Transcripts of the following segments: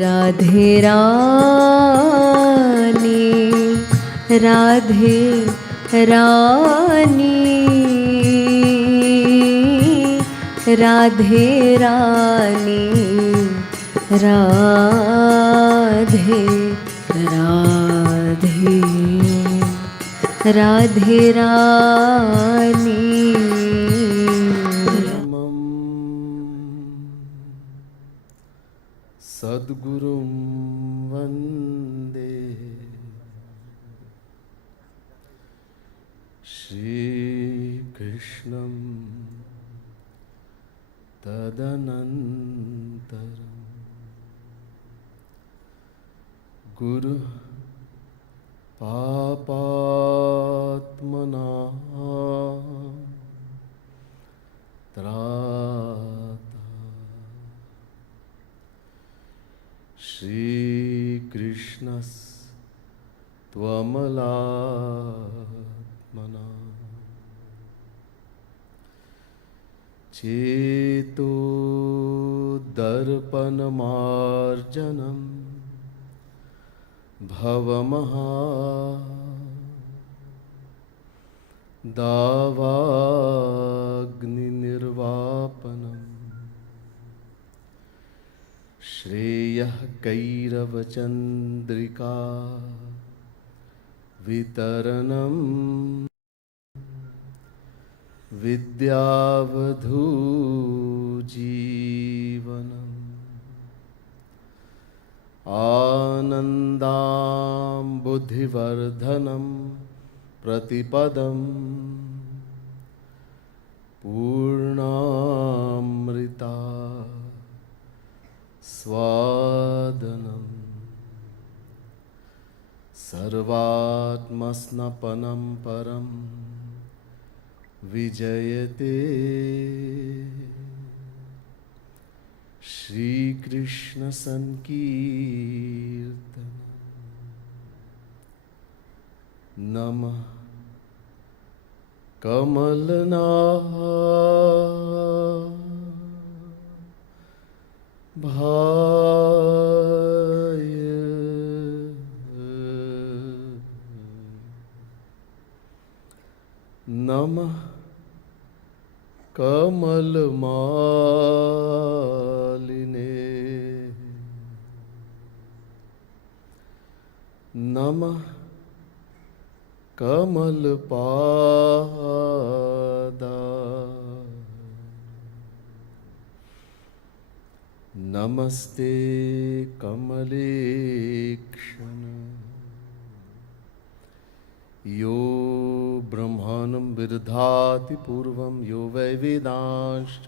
राधे रानी राधे रानी राधे रानी राधे राधे राधे रानी। सद्गुरुं वन्दे श्रीकृष्णं तदनन्तरं गुरु पापात्मना श्रीकृष्णस्त्वमलात्मना चेतो दर्पणमार्जनं भवमहा दावाग्निर्वापनम् श्रेयः कैरवचन्द्रिका वितरणं विद्यावधूजीवनम् आनन्दाम्बुधिवर्धनं प्रतिपदं पूर्णामृता स्वादनं सर्वात्मस्नपनं परं विजयते श्रीकृष्ण संकीर्तन। नमः कमलनाभाय नमः कमलमालिने नमः कमलपादाय नमस्ते कमलेक्षण यो ब्रह्माणं विदधाति पूर्वं यो वै वेदांश्च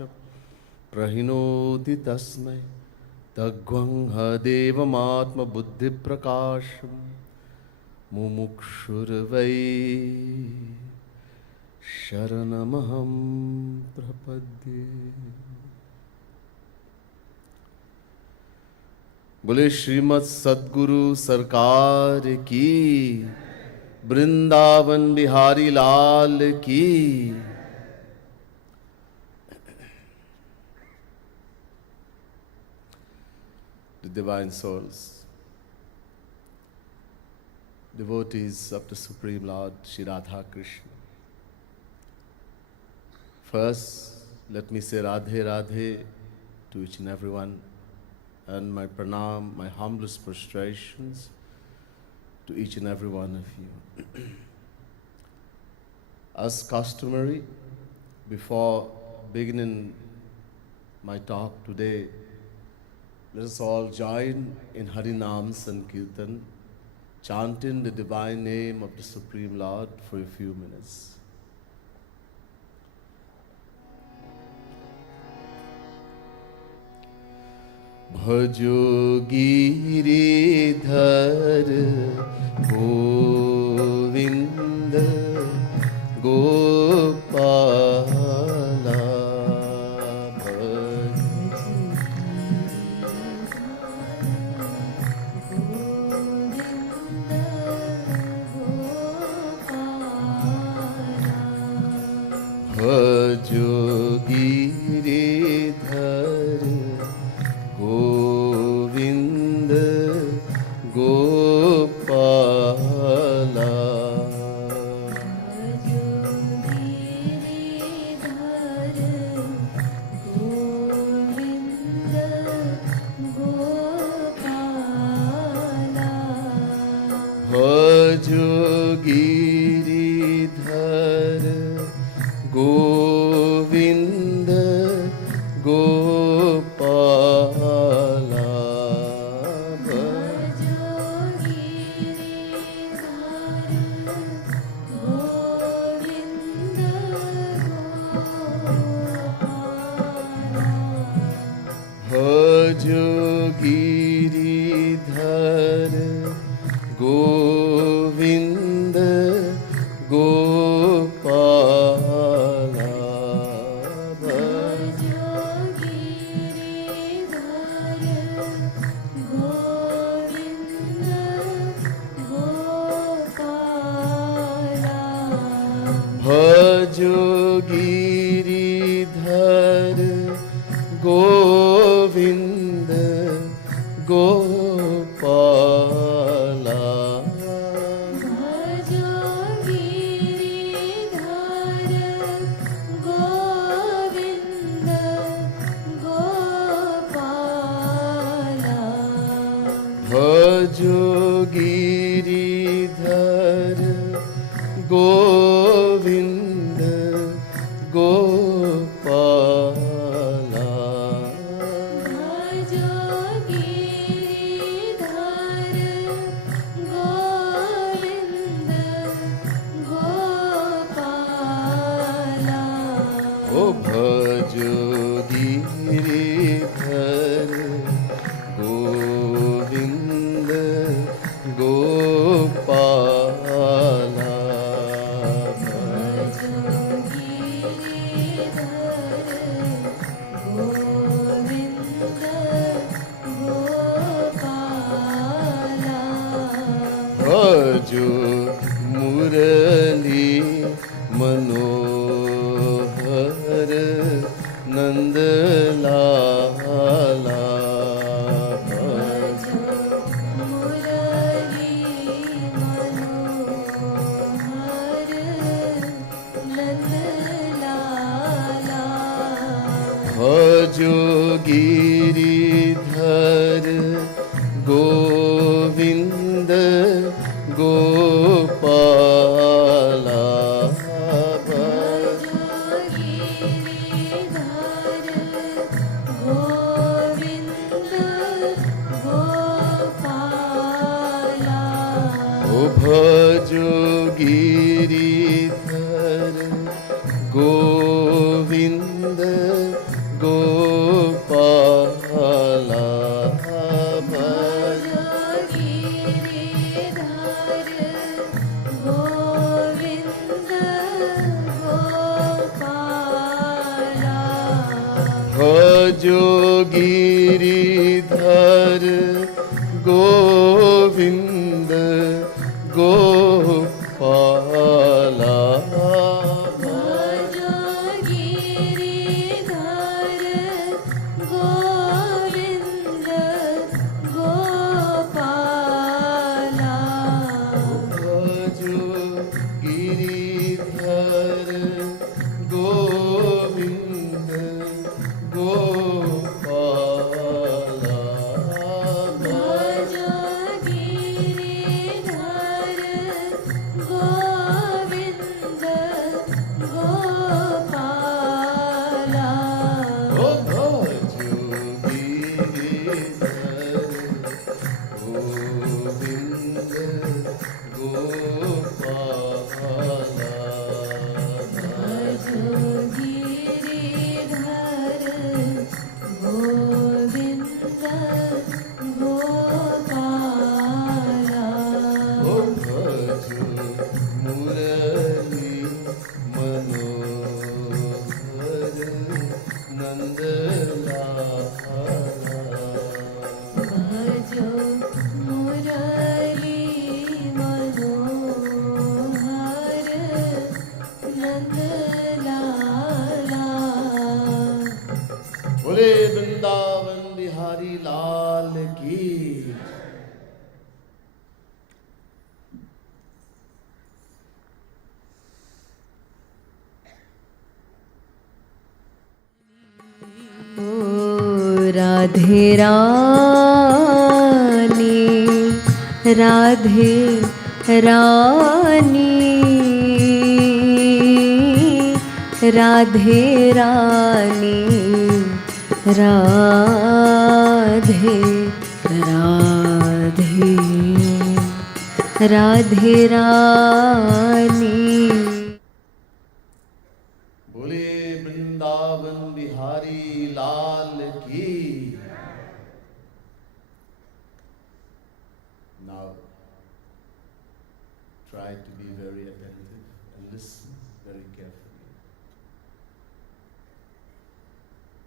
प्रहिणोति तस्मै तद्ग्वं देवमात्मबुद्धिप्रकाशं मुमुक्षुर्वै शरणमहं प्रपद्ये। बोले श्रीमद् सद्गुरु सरकार की, वृंदावन बिहारी लाल की। The divine souls, devotees of the Supreme Lord Shri Radha Krishna. First, let me say Radhe Radhe to each and everyone, and my pranam, my humblest prostrations to each and every one of you. As customary, before beginning my talk today, let us all join in Harinam Sankirtan, chanting the divine name of the Supreme Lord for a few minutes. भजो गिरिधर गोविंद गोपाला भजो Giridhar Govind Gopala. भजो Giridhar Govind Gopala Bhajo Giridhar Govinda Gopala. भजो Giridhar Govind Gopala O bhajo Giridhar Govinda Gopala. भजो Giridhar Govind Gopala Bhajo Murali Manohar Nandlala. भजो Murli Manohar Nandlala Bhajo Giridhar Govinda Gopala. भजो Giridhar Govind Gopala O bhajo Giridhar Govinda Gopala. भजो Giridhar Govind Gopala Bhajo Giridhar Govinda Gopala. भजो Giridhar Govind Gopala Bhajo Giridhar Govinda Gopala. भजो Giridhar Govind Gopala O bhajo Giridhar Govinda Gopala. भजो Giridhar Govind Gopala O bhajo Murali Manohar Nandlala. भजो मुरली मनोहर नंदलाला बोले वृंदावन बिहारी लाल की. ओ राधे रानी राधे रानी राधे रानी राधे राधे राधे रानी बोले वृंदावन बिहारी लाल की. Now try to be very attentive and listen very carefully.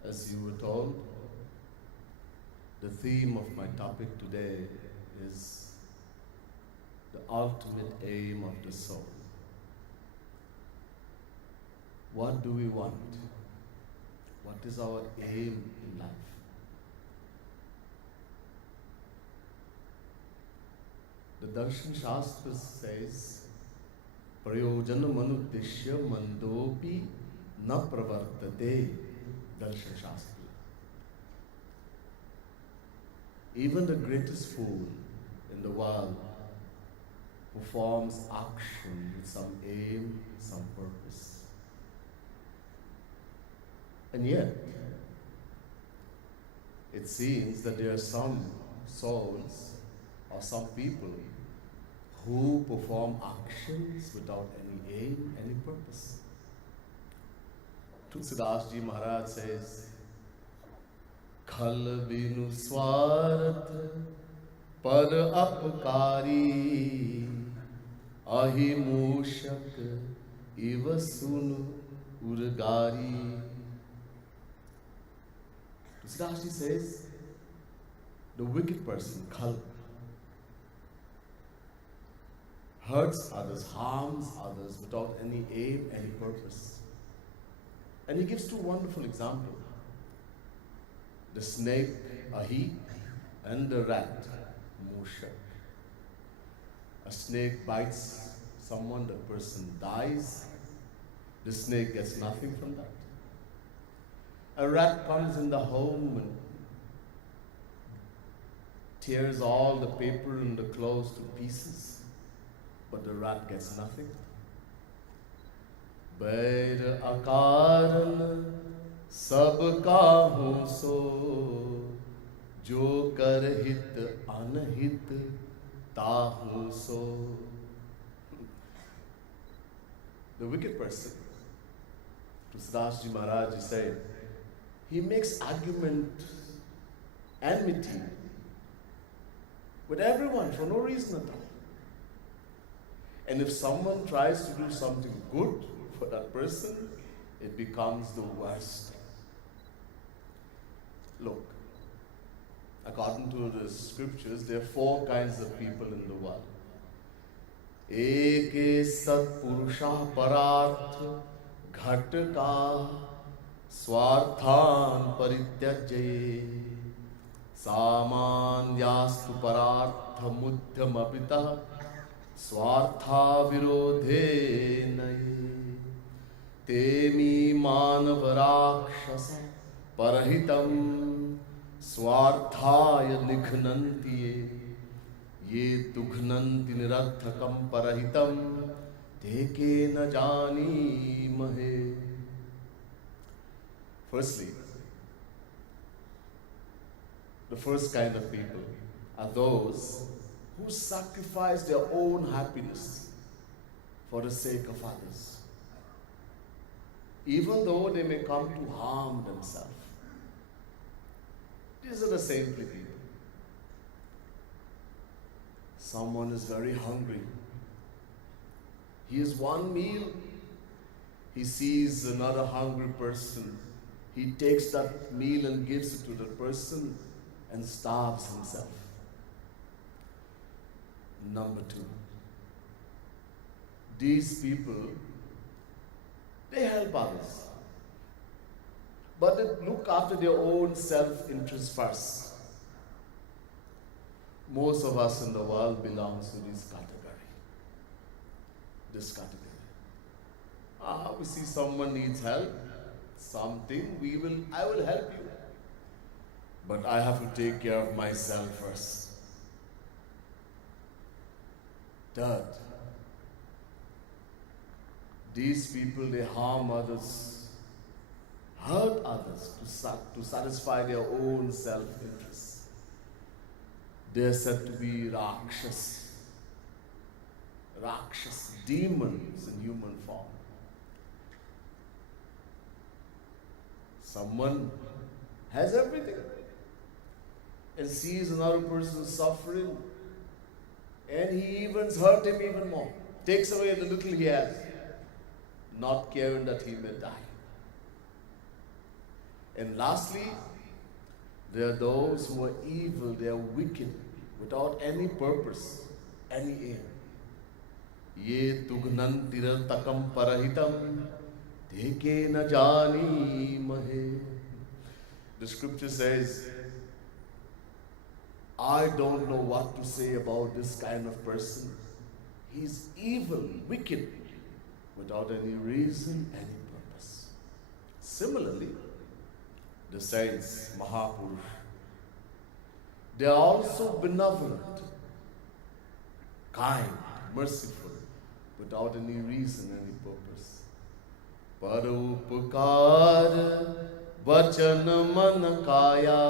As you were told, the theme of my topic today is the ultimate aim of the soul. What do we want? What is our aim in life? The Darshan Shastra says, Prayojanam Anudishya Mandopi Na Pravartate. Darshan Shastra. Even the greatest fool in the world performs action with some aim, some purpose. And yet, it seems that there are some souls or some people who perform actions without any aim, any purpose. Tulsidas Ji Maharaj says, Khal binu swarat par apkari ahi mushak iva sun urgari. Tulsidas Ji says, the wicked person, Khal, hurts others, harms others without any aim, any purpose. And he gives two wonderful examples. The snake, Ahi, and the rat, Mushak. A snake bites someone, the person dies. The snake gets nothing from that. A rat comes in the home and tears all the paper and the clothes to pieces, but the rat gets nothing. Bair akaran sab kahu so, jo kar hit anhit tahu so. The wicked person, Tulsidas Ji Maharaj said, he makes argument, enmity with everyone for no reason at all. And if someone tries to do something good for that person, it becomes the worst. Look, according to the scriptures, there are four kinds of people in the world. Eke sat purusha pararth ghat ka swarthan parityajye samandyastu parartha mudhyamapita swartha virodhe naye temi manavarakshasa parahitam swarthaya nikhnantiye ye dughnanti niradhakam parahitam teke na jani mahe. Firstly, the first kind of people are those who sacrifice their own happiness for the sake of others, even though they may come to harm themselves. These are the saintly people. Someone is very hungry. He has one meal. He sees another hungry person. He takes that meal and gives it to the person and starves himself. Number two, these people, they help others, but they look after their own self-interest first. Most of us in the world belongs to this category. We see someone needs help, something, I will help you. But I have to take care of myself first. Third, these people, they harm others, hurt others to satisfy their own self-interest. They are said to be Rakshas, demons in human form. Someone has everything and sees another person suffering, and he even hurt him even more, takes away the little he has, not caring that he may die. And lastly, there are those who are evil, they are wicked, without any purpose, any aim. Ye tughnantir takam parahitam teke na jani mahe. The scripture says, I don't know what to say about this kind of person. He's evil, wicked, without any reason, any purpose. Similarly, the saints, Mahapurush, they are also benevolent, kind, merciful, without any reason, any purpose. परोपकार वचन मन काया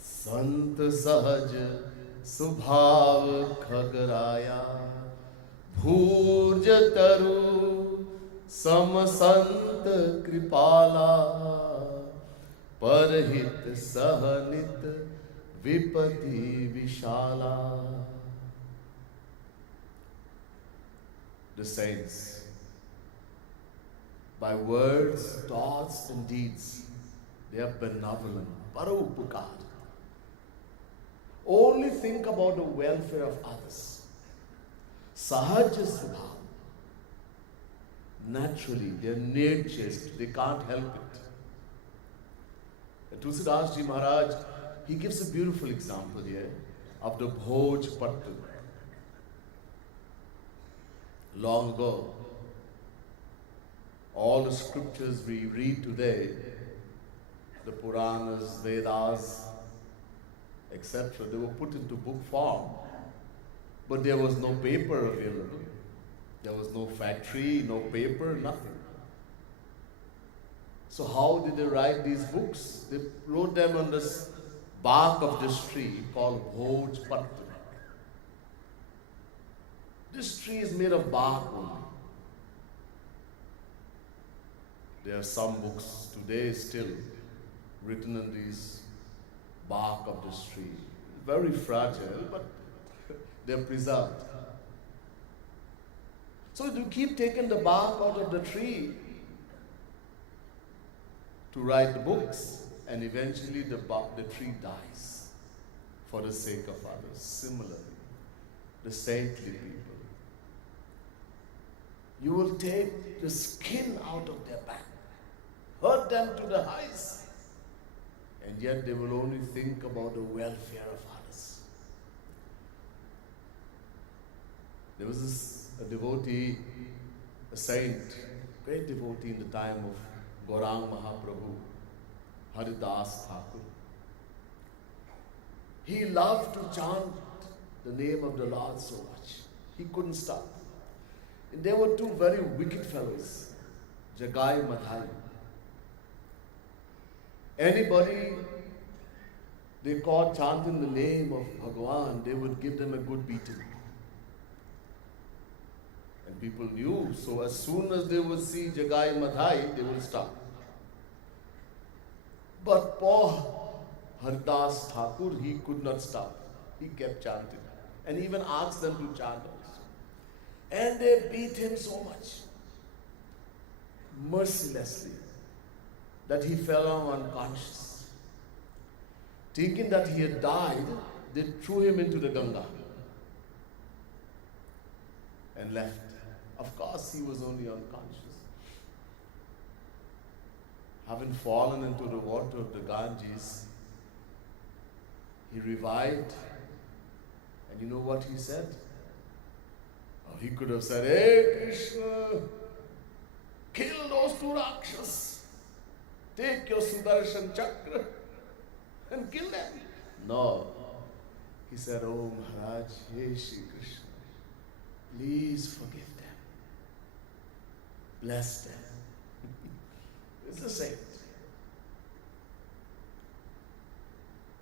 संत सहज स्वभाव खगराया भूर्ज तरु सम संत कृपाला परहित सहनित विपति विशाला. The saints, by words, thoughts, and deeds, they are benevolent. Parupukar. Only think about the welfare of others. Sahaja Subha. Naturally, they are natures, they can't help it. Tulsidas Ji Maharaj, he gives a beautiful example here of the Bhoj Pattu. Long ago, all the scriptures we read today, the Puranas, Vedas, etc., they were put into book form, but there was no paper available. There was no factory, no paper, nothing. So how did they write these books? They wrote them on the bark of this tree called Bhoj Pattu. This tree is made of bark only. There are some books today still written in these bark of this tree. Very fragile, but they're preserved. So you keep taking the bark out of the tree to write the books, and eventually the tree dies for the sake of others. Similarly, the saintly people, you will take the skin out of their back, hurt them to the highest, and yet they will only think about the welfare of others. There was a devotee, a saint, great devotee in the time of Gaurang Mahaprabhu, Haridas Thakur. He loved to chant the name of the Lord so much. He couldn't stop. And there were two very wicked fellows, Jagai Madhai. Anybody they caught chanting the name of Bhagavan, they would give them a good beating. And people knew, so as soon as they would see Jagai Madhai, they would stop. But poor Haridas Thakur, he could not stop. He kept chanting and even asked them to chant also. And they beat him so much, mercilessly, that he fell on unconscious. Thinking that he had died, they threw him into the Ganga and left. Of course, he was only unconscious. Having fallen into the water of the Ganges, he revived. And you know what he said? Oh, he could have said, "Hey Krishna, kill those two Rakshas. Take your Sudarshan Chakra and kill them." No. He said, "Oh Maharaj, hey Shri Krishna, please forgive them. Bless them." It's the same.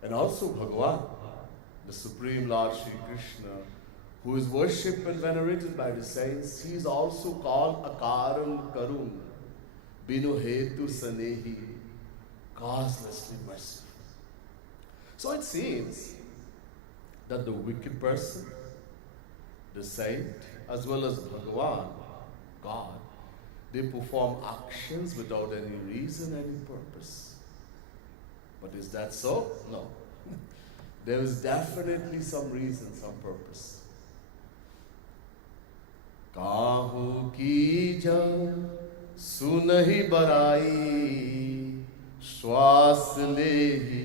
And also Bhagavan, the Supreme Lord Shri Krishna, who is worshipped and venerated by the saints, he is also called Akaran Karun, Binu Hetu Sanehi, causelessly merciful. So it seems that the wicked person, the saint, as well as Bhagavan, God, they perform actions without any reason, any purpose. But is that so? No. There is definitely some reason, some purpose. Kahu ki jab सुनहि बराई श्वास लेहि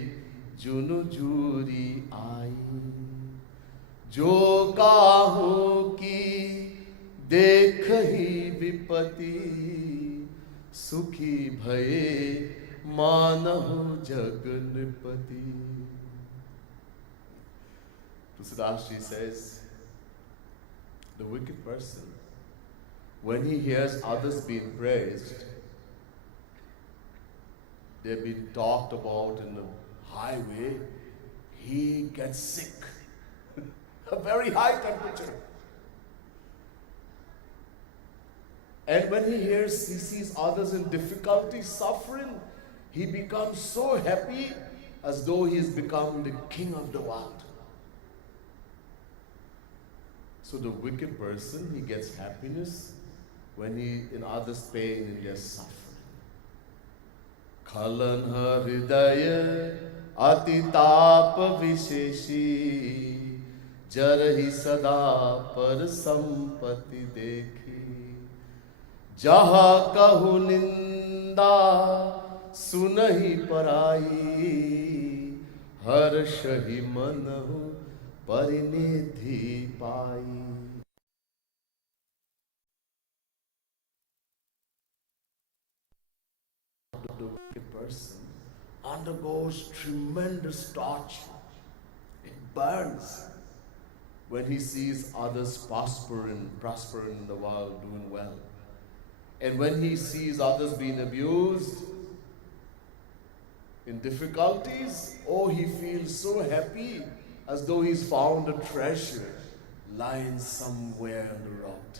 जुनु jury आई। जो काहू की देख ही विपति, सुखी भये मानहु जगनपति। Tusidas Ji says, the wicked person, when he hears others being praised, they've been talked about in the highway, he gets sick. A very high temperature. And when he sees others in difficulty, suffering, he becomes so happy as though he has become the king of the world. So the wicked person, he gets happiness when he in others' pain and their suffering. Khalan hridaya ati taap visheshi, jarhi sada par sampati dekhi। जहा कहु निंदा सुनहि पराई, हर्ष ही मनहु परिनिधि पाई। The wicked person undergoes tremendous torture. It burns when he sees others prospering in the world, doing well. And when he sees others being abused, in difficulties, oh, he feels so happy as though he's found a treasure lying somewhere on the road.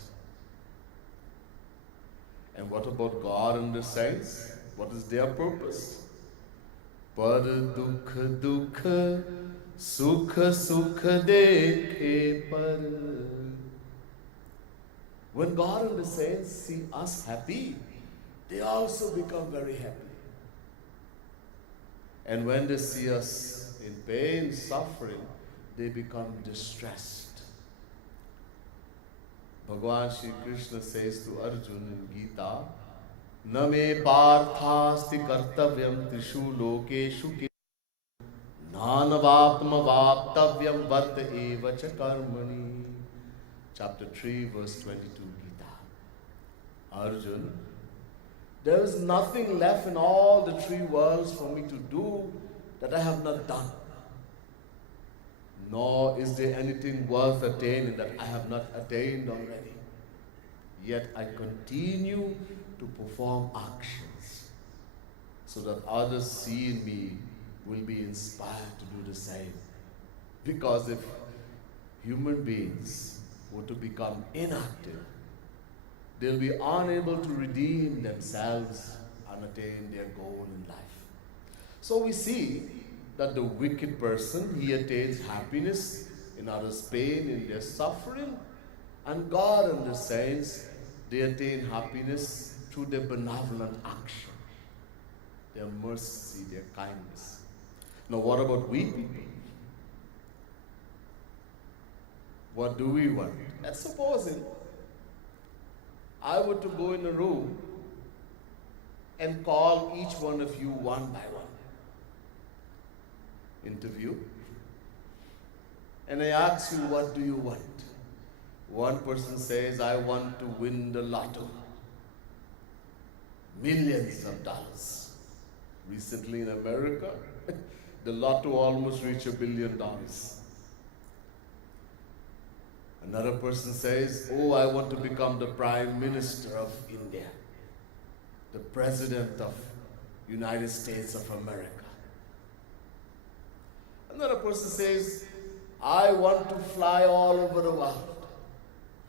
And what about God and the saints? What is their purpose? Par dukh dukh sukh sukh dekhe par. When God and the saints see us happy, they also become very happy. And when they see us in pain, suffering, they become distressed. Bhagavan Shri Krishna says to Arjuna in Gita, "Na me parthasti kartavyam trishu lokeshu ki nanavapma vaptavyam vat eva cha karmani." Chapter 3, verse 22, Gita. Arjun, there is nothing left in all the three worlds for me to do that I have not done. Nor is there anything worth attaining that I have not attained already. Yet I continue to perform actions so that others seeing me will be inspired to do the same. Because if human beings were to become inactive, they'll be unable to redeem themselves and attain their goal in life. So we see that the wicked person, he attains happiness in others' pain, in their suffering, and God and the saints, they attain happiness through their benevolent action, their mercy, their kindness. Now what about we people? What do we want? Let's supposing I were to go in a room and call each one of you one by one. Interview. And I ask you, what do you want? One person says, I want to win the lotto. Millions of dollars. Recently in America, the lotto almost reached $1 billion. Another person says, oh, I want to become the Prime Minister of India, the President of United States of America. Another person says, I want to fly all over the world.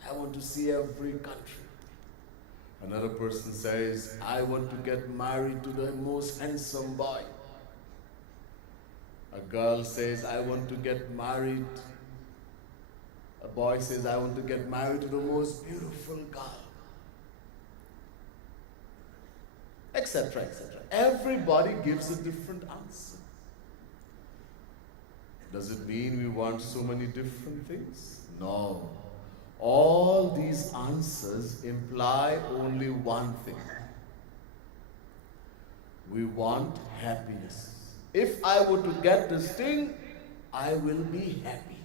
I want to see every country. Another person says, I want to get married to the most handsome boy. A girl says, I want to get married. A boy says, I want to get married to the most beautiful girl. Etc., etc. Everybody gives a different answer. Does it mean we want so many different things? No. All these answers imply only one thing. We want happiness. If I were to get this thing, I will be happy.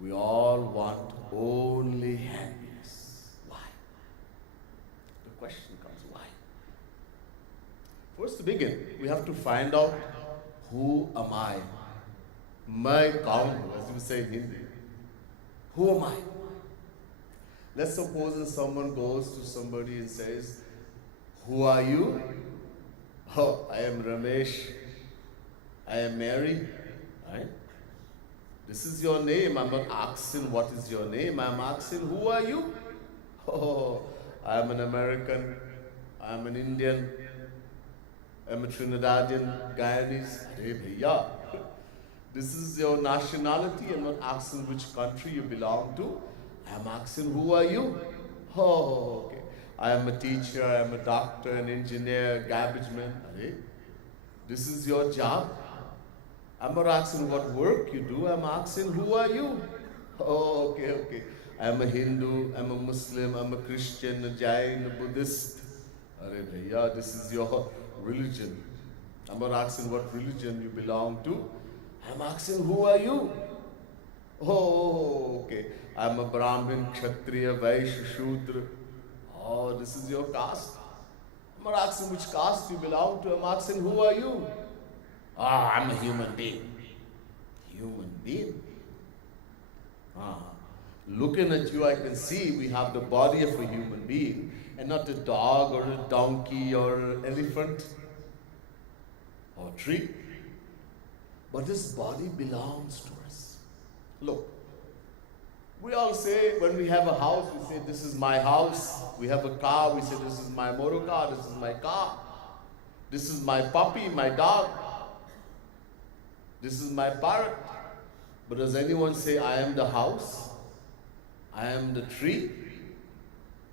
We all want only happiness. Why? The question comes, why? First to begin, we have to find out, who am I? Mai kaun, as we say in Hindi. Who am I? Let's suppose that someone goes to somebody and says, who are you? Oh, I am Ramesh. I am Mary. Right? This is your name. I'm not asking what is your name. I'm asking, who are you? Oh, I'm an American. I'm an Indian. I'm a Trinidadian, Guyanese. Hey, bhaiya. This is your nationality. I'm not asking which country you belong to. I'm asking, who are you? Oh, okay. I am a teacher, I am a doctor, an engineer, garbage man. Hey, this is your job. I'm not asking what work you do. I'm asking, who are you? Oh, okay, okay. I'm a Hindu, I'm a Muslim, I'm a Christian, a Jain, a Buddhist. Arey bhaiya, this is your religion. I'm not asking what religion you belong to. I'm asking, who are you? Oh, okay. I'm a Brahmin, Kshatriya, Vaishya, Shudra. Oh, this is your caste. I'm not asking which caste you belong to. I'm asking, who are you? Ah, I'm a human being. Human being? Ah, looking at you, I can see we have the body of a human being and not a dog or a donkey or an elephant or tree. But this body belongs to us. Look, we all say when we have a house, we say, this is my house. We have a car, we say, this is my motor car, this is my car. This is my puppy, my dog. This is my parrot. But does anyone say, I am the house? I am the tree?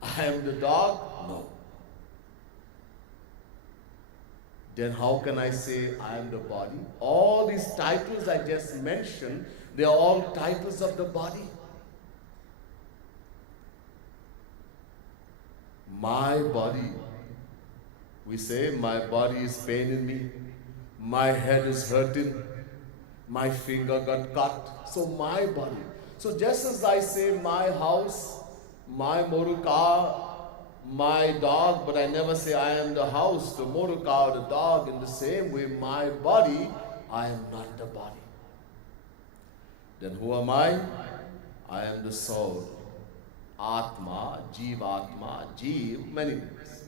I am the dog? No. Then how can I say I am the body? All these titles I just mentioned, they are all titles of the body. My body. We say, my body is paining me. My head is hurting. My finger got cut. So my body. So just as I say my house, my motor car, my dog, but I never say I am the house, the motor car, the dog. In the same way, my body, I am not the body. Then who am I? I am the soul. Atma, Jivatma, Jeev, many things.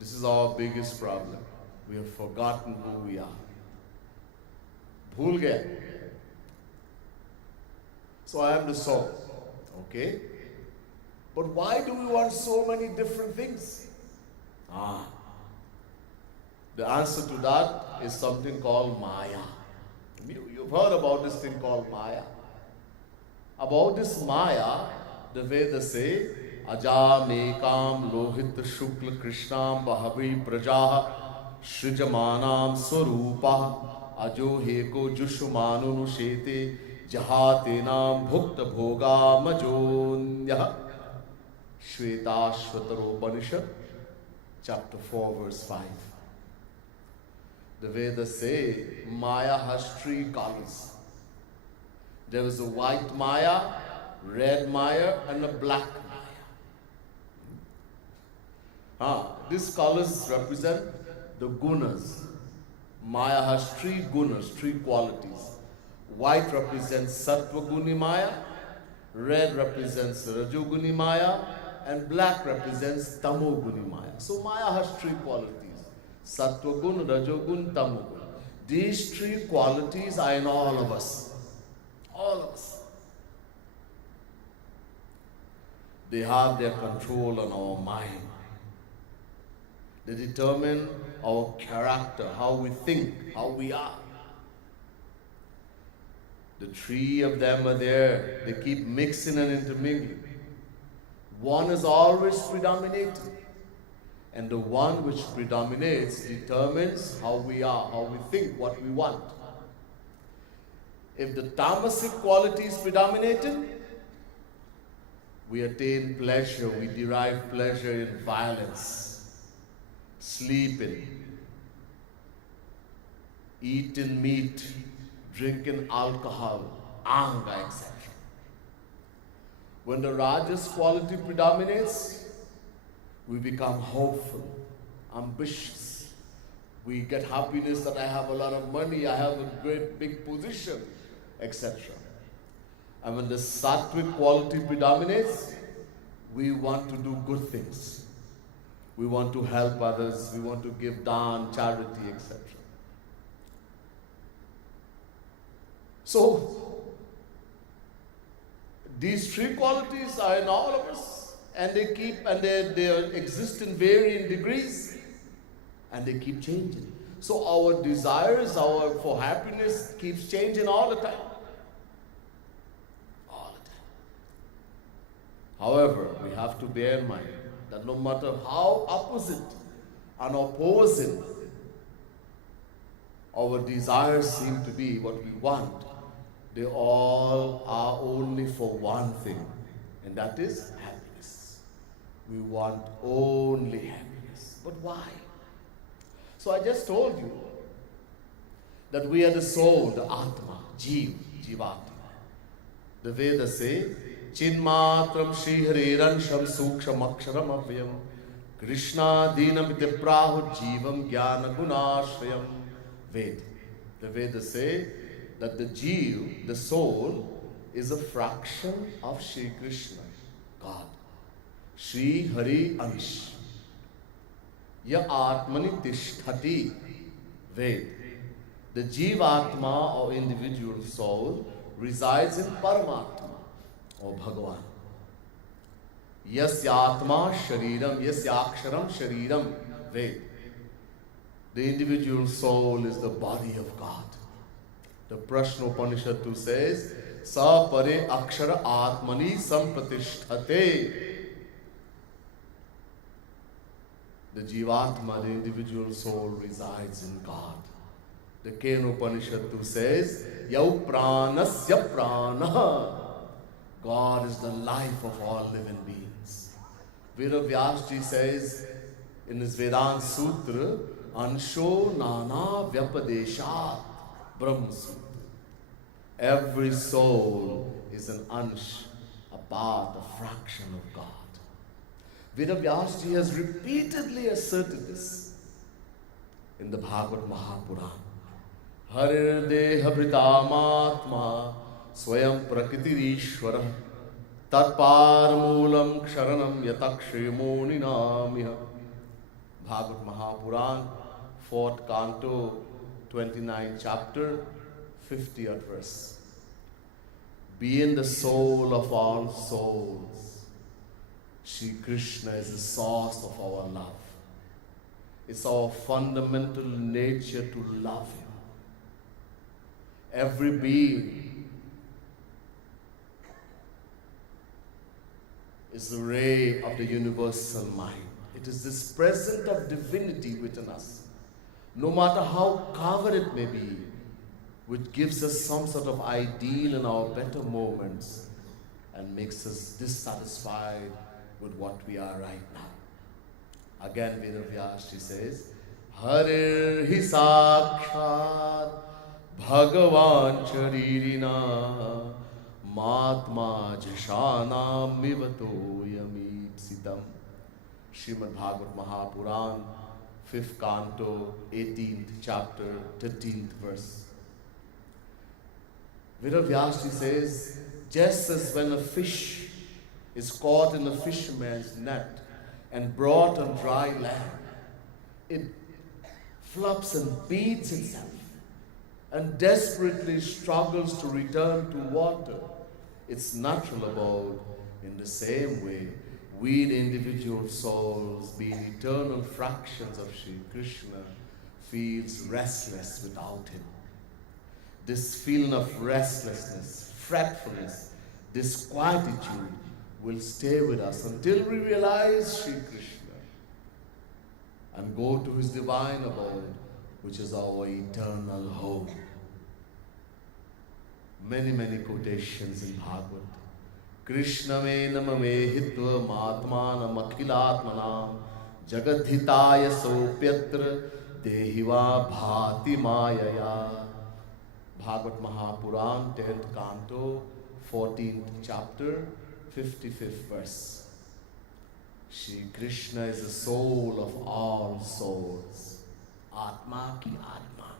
This is our biggest problem. We have forgotten who we are. Bhul gaya. So I am the soul. Okay? But why do we want so many different things? The answer to that is something called Maya. You've heard about this thing called Maya. About this Maya, the Vedas say, Aja Mekam Lohit Shukla Krishnam Bahavi Prajaha Shrijamanam Swarupa Ajo Heko Jushumanu Shete Jahatenam Bhukta Bhoga Majonyah. Shvetashvataropanishad, chapter 4, verse 5. The Vedas say Maya has 3 colors. There is a white Maya, red Maya, and a black Maya. These colors represent the gunas. Maya has 3 gunas, 3 qualities. White represents Sattva Guni Maya, red represents Rajoguni Maya, and black represents Tamoguni Maya. So Maya has 3 qualities. Sattva Gun, Rajogun, Tamogun. These 3 qualities are in all of us. All of us. They have their control on our mind. They determine our character, how we think, how we are. The 3 of them are there. They keep mixing and intermingling. One is always predominating. And the one which predominates determines how we are, how we think, what we want. If the tamasic quality is predominating, We attain pleasure, we derive pleasure in violence, sleeping, eating meat, drinking alcohol, anger, etc. When the Rajas quality predominates, we become hopeful, ambitious. We get happiness that I have a lot of money, I have a great big position, etc. And when the sattvic quality predominates, we want to do good things. We want to help others, we want to give dawn, charity, etc. So, these three qualities are in all of us, and they exist in varying degrees, and they keep changing. So our desires, for happiness keeps changing all the time. However, we have to bear in mind that no matter how opposite and opposing our desires seem to be, what we want, they all are only for one thing, and that is happiness. We want only happiness. But why? So I just told you that we are the soul, the Atma, Jivatma. The Vedas say, Chinmatram Shri Hariransham Suksham Aksharam Avyam Krishna Dinam Prahu Jivam Jnana Gunashrayam. Ved. The Vedas say that the Jeev, the soul, is a fraction of Shri Krishna, God. Shri Hari Ansh. Ya Atmani Tishtati. Ved. The Jivatma or individual soul resides in Paramatma or Bhagavan. Yasyatma Shariram, Yasyaksharam Shariram. Ved. The individual soul is the body of God. The Prashna Upanishad says, Sa pare akshara atmani sampratishthate. The Jivatma, the individual soul, resides in God. The Kena Upanishad says, Yau pranasya prana. God is the life of all living beings. Vedavyasji says in his Vedanta Sutra, Ansho Nana Vyapadeshat Brahma Sutra. Every soul is an ansh, a part, a fraction of God. Vedavyasji has repeatedly asserted this in the Bhagavad Mahapurana. Harir deha britamatma swayam prakritirishvara tatpar moolam ksharanam yatakshemo ninamiha. Bhagavad Mahapurana, 4th Canto, 29th chapter, 50th verse. Being the soul of all souls, Shri Krishna is the source of our love. It's our fundamental nature to love Him. Every being is the ray of the universal mind. It is this presence of divinity within us, no matter how covered it may be, which gives us some sort of ideal in our better moments and makes us dissatisfied with what we are right now. Again, Vedavyasji says, Harir hi sakshat Bhagavan charirina matma jashanam mivato yamipsitam. Srimad Bhagavad Mahapurana, 5th Canto, 18th chapter, 13th verse. Vedavyasji says, just as when a fish is caught in a fisherman's net and brought on dry land, it flaps and beats itself and desperately struggles to return to water, its natural abode. In the same way, we, the individual souls, being eternal fractions of Sri Krishna, feels restless without Him. This feeling of restlessness, fretfulness, disquietude will stay with us until we realize Sri Krishna and go to His divine abode, which is our eternal home. Many, many quotations in Bhagavad Krishna में नम में हित्वमात्मानमखिलात्मनां जगद्धिताय सोऽप्यत्र देहिवा भाति मायया. Bhagavad Mahapuran, 10th canto, 14th chapter, 55th verse. Shri Krishna is the soul of all souls. Atma ki Atma.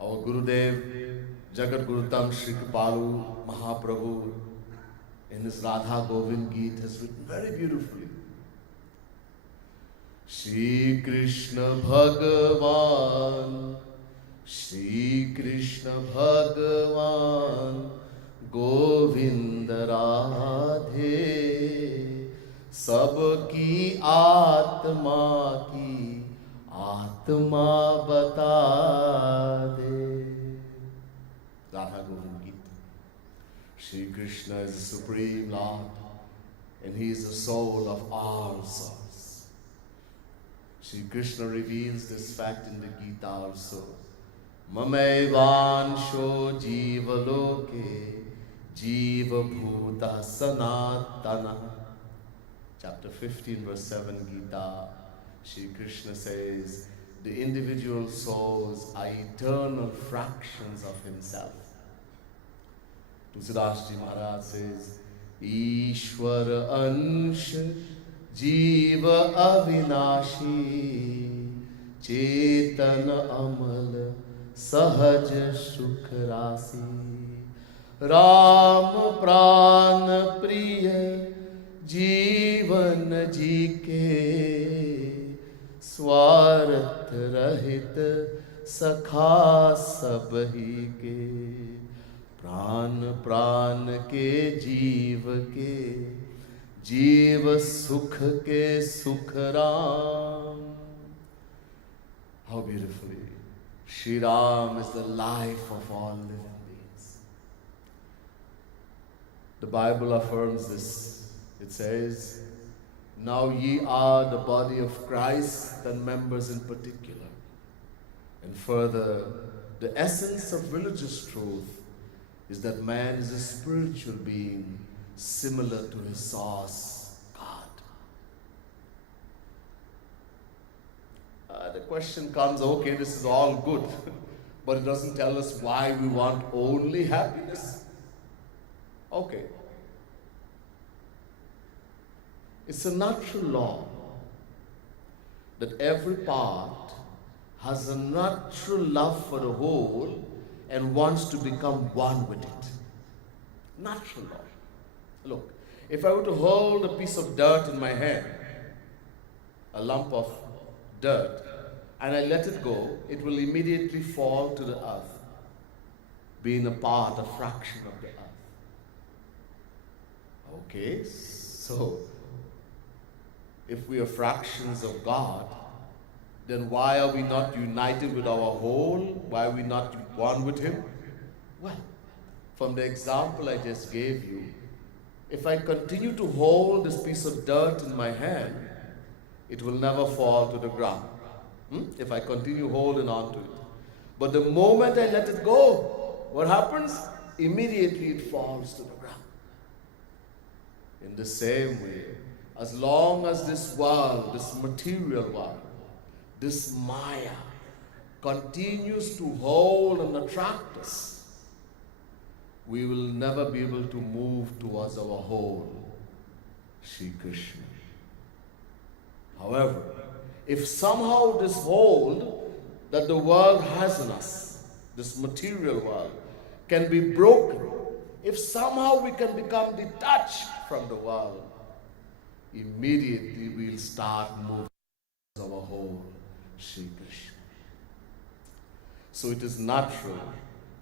Our Gurudev, Jagat Gurutam Shri Kripalu Mahaprabhu, in his Radha Govind Geet has written very beautifully. Shri Krishna Bhagavan, Shri Krishna Bhagavan, Govinda Radhe, सबकी आत्मा की आत्मा बता दे. Radha Govind Geet. Shri Krishna is the Supreme Lord, and He is the soul of all souls. Shri Krishna reveals this fact in the Gita also. Mamaivansho jiva loke jiva bhuta sanatana. Chapter 15 verse 7 Gita, Shri Krishna says, the individual souls are eternal fractions of himself. Tulsidas Ji Maharaj says, Ishwar ansh जीव अविनाशी चेतन अमल सहज सुख राशि राम प्राण प्रिय जीवन जी के स्वार्थ रहित सखा सब ही के प्राण प्राण के जीव के जीव सुख के सुख Ram. How beautifully Shri Ram is the life of all living beings. The Bible affirms this. It says, now ye are the body of Christ and members in particular. And further, the essence of religious truth is that man is a spiritual being similar to his source, God. The question comes, okay, this is all good, but it doesn't tell us why we want only happiness. Okay. It's a natural law that every part has a natural love for the whole and wants to become one with it. Natural law. Look, if I were to hold a piece of dirt in my hand, a lump of dirt, and I let it go, it will immediately fall to the earth, being a part, a fraction of the earth. Okay, so if we are fractions of God, then why are we not united with our whole? Why are we not one with Him? Well, from the example I just gave you, if I continue to hold this piece of dirt in my hand, it will never fall to the ground. If I continue holding on to it. But the moment I let it go, what happens? Immediately it falls to the ground. In the same way, as long as this world, this material world, this Maya, continues to hold and attract us, we will never be able to move towards our whole, Shri Krishna. However, if somehow this hold that the world has in us, this material world, can be broken, if somehow we can become detached from the world, immediately we'll start moving towards our whole, Shri Krishna. So it is natural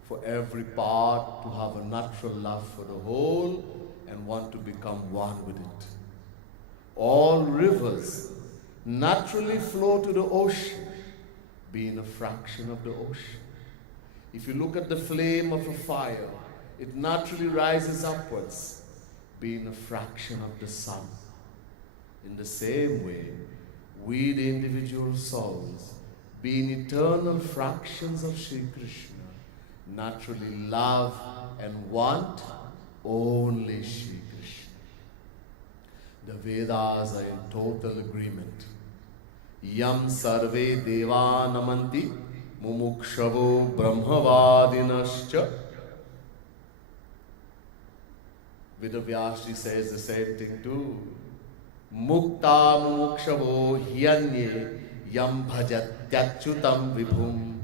for every part to have a natural love for the whole and want to become one with it. All rivers naturally flow to the ocean, being a fraction of the ocean. If you look at the flame of a fire, it naturally rises upwards, being a fraction of the sun. In the same way, we, the individual souls, being eternal fractions of Shri Krishna, naturally love and want only Shri Krishna. The Vedas are in total agreement. Yam sarve deva namanti mumukshavo brahmavadinascha. Vedavyasji says the same thing too. Mukta mumukshavo hyanye yam bhajatyachyutam vibhum.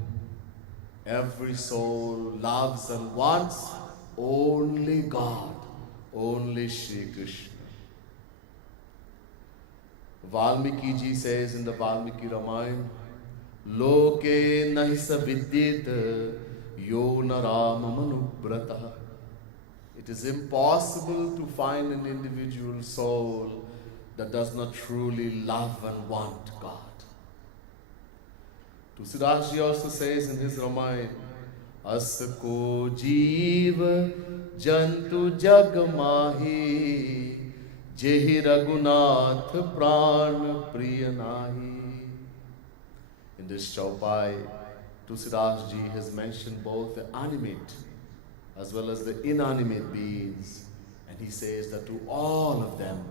Every soul loves and wants only God, only Shri Krishna. Valmiki ji says in the Valmiki Ramayana, Loke nahi sa vidyet yo naramamanubrata. It is impossible to find an individual soul that does not truly love and want God. Tulsidas ji also says in his Ramayana, Asko jeev jantu jag mahi jehi Raghunath pran priya nahi. In this Chaupai, Tulsidas ji has mentioned both the animate as well as the inanimate beings, and he says that to all of them,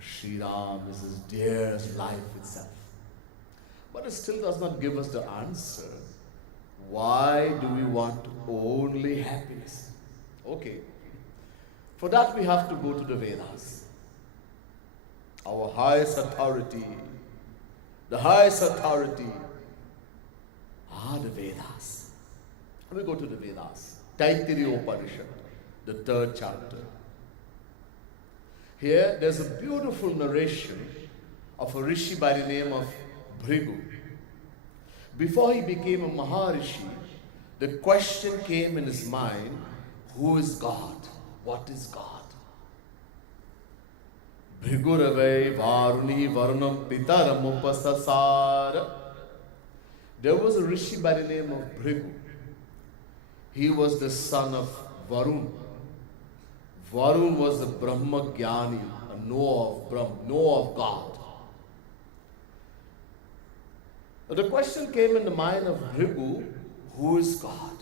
Sri Ram is as dear as life itself. But it still does not give us the answer. Why do we want only happiness? Okay. For that we have to go to the Vedas. Our highest authority, the highest authority are the Vedas. We go to the Vedas. Taittiriya Upanishad, the 3rd chapter. Here there's a beautiful narration of a rishi by the name of Bhrigu. Before he became a Maharishi, the question came in his mind, who is God? What is God? Bhrigurave Varuni Varunam Pitaram Upasasara. There was a rishi by the name of Bhrigu. He was the son of Varun. Varun was a Brahma Jnani, a knower of Brahma, knower of God. But the question came in the mind of Bhrigu, who is God?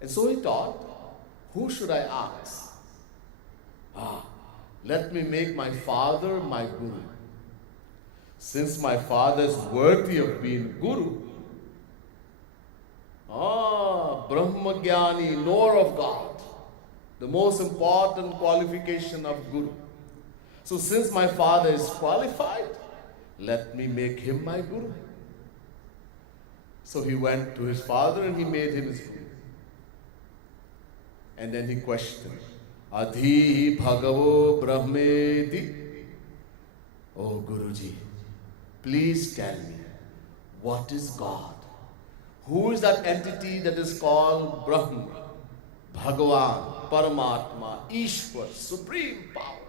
And so he thought, who should I ask? Let me make my father my guru. Since my father is worthy of being guru, Brahma Jnani, knower of God, the most important qualification of guru. So since my father is qualified, let me make him my guru. So he went to his father and he made him his guru. And then he questioned, Adhi Bhagavo Brahmeti. Oh Guruji, please tell me, what is God? Who is that entity that is called Brahma, Bhagavan, Paramatma, Ishwar, Supreme Power?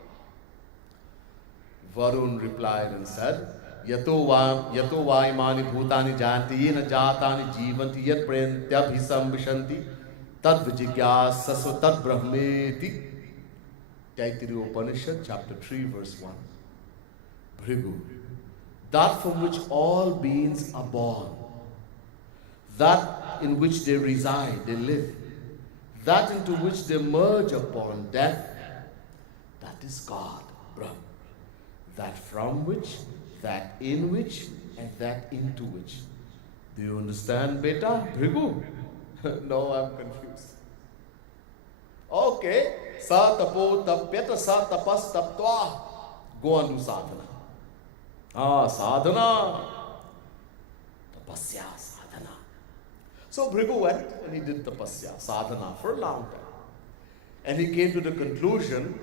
Varun replied and said, Yato vaimani bhutani janti yena jatani jivanti yat prayantyabhisam vishanti tad vijigyasasu tad brahmeti. Taittiriya Upanishad, chapter 3, verse 1. Bhrigu, that from which all beings are born, that in which they reside, they live, that into which they merge upon death, that is God, Brahma. That from which, that in which, and that into which. Do you understand, beta? Bhrigu? No, I'm confused. Okay. Sa tapo tapyata sa tapas taptva. Go on to sadhana. Sadhana. Tapasya, sadhana. So Bhrigu went and he did tapasya, sadhana for a long time. And he came to the conclusion,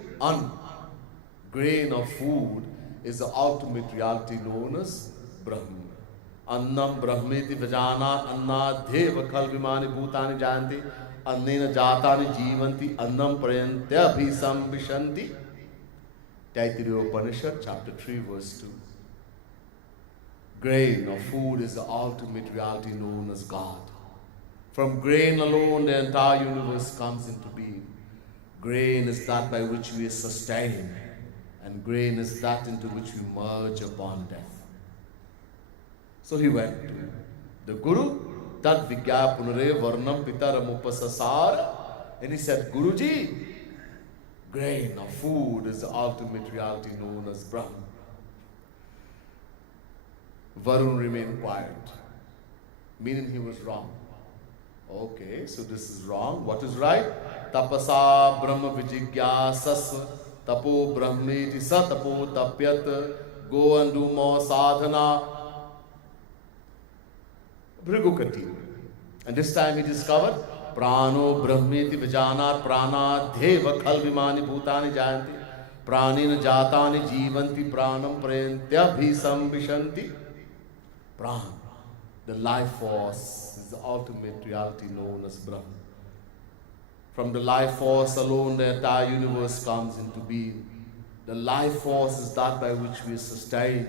grain of food is the ultimate reality known as Brahma. Annam brahmeti vajana annadheva khalvimani bhutani jayanti annena jatani jivanti annam prayantya bhisam vishanti. Taittiriya Upanishad, chapter 3, verse 2. Grain or food is the ultimate reality known as God. From grain alone the entire universe comes into being. Grain is that by which we are sustained, and grain is that into which we merge upon death. So he went to the Guru, Tad Vigya Punare Varnam Pitaram Upasasara. And he said, Guruji, grain or food is the ultimate reality known as Brahman. Varun remained quiet, meaning he was wrong. Okay, so this is wrong. What is right? Tapasa brahma vijigyasasva tapo brahmeti sa tapo tapyat go and do more sadhana. Bhrigu continued. And this time he discovered prano brahmeti vijanat prana deva khalvimani bhutani jayanti pranina jatani jivanti pranam prayantya bhisam vishanti. Pran, the life force, is the ultimate reality known as Brahman. From the life force alone, the entire universe comes into being. The life force is that by which we sustain,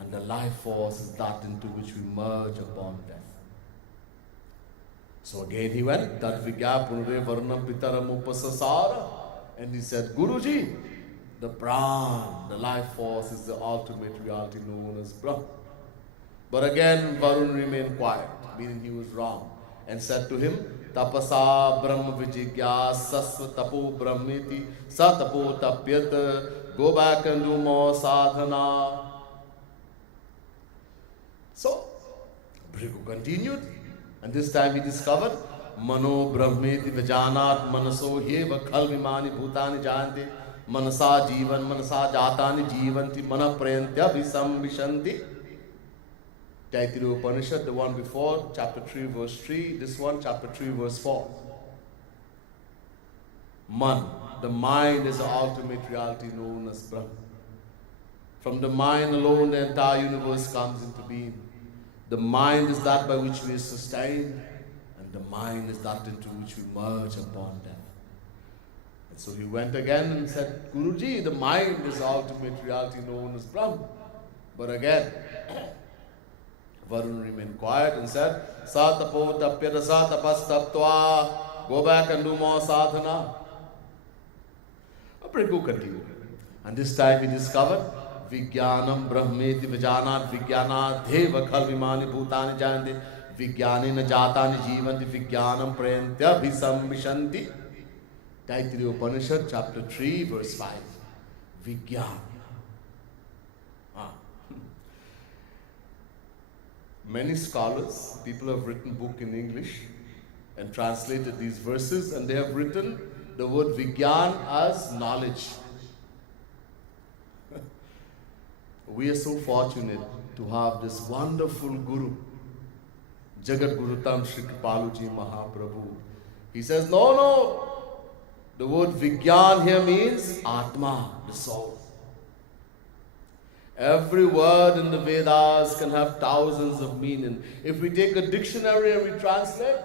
and the life force is that into which we merge upon death. So again he went, Tat vigya punre varnam pitaram upasasara, and he said, Guruji, the Pran, the life force, is the ultimate reality known as Brahman. But again, Varun remained quiet, meaning he was wrong, and said to him, Tapasa brahma vijigyasasva tapo brahmeti sa tapo tapyat. Go back and do more sadhana. So, Bhrigu continued, and this time he discovered, Mano brahmeti vijanat manaso heva khalvimani bhutani jayante manasa jivan manasa jatani jivanti mana prayantya visam vishanti. Taittiriya Upanishad, the one before, chapter 3, verse 3, this one, chapter 3, verse 4. Man, the mind is the ultimate reality known as Brahman. From the mind alone, the entire universe comes into being. The mind is that by which we are sustained, and the mind is that into which we merge upon death. And so he went again and said, Guruji, the mind is the ultimate reality known as Brahman. But again, Varun remained quiet and said, Sa tapo tapyata sa tapas taptva. Go back and do more sadhana. Bhrigu continued. And this time he discovered, Vijnanam brahmeti vijanat vijnanat deva khalvimani bhutani jayante vijnanina jatani jivanti vijnanam prayantya bhisam vishanti. Taittiriya Upanishad, chapter 3, verse 5. Vijnana. Many scholars, people have written book in English and translated these verses, and they have written the word Vigyan as knowledge. We are so fortunate to have this wonderful Guru, Jagat Gurutam Shri Kripaluji Mahaprabhu. He says, no, the word Vigyan here means Atma, the soul. Every word in the Vedas can have thousands of meaning. If we take a dictionary and we translate,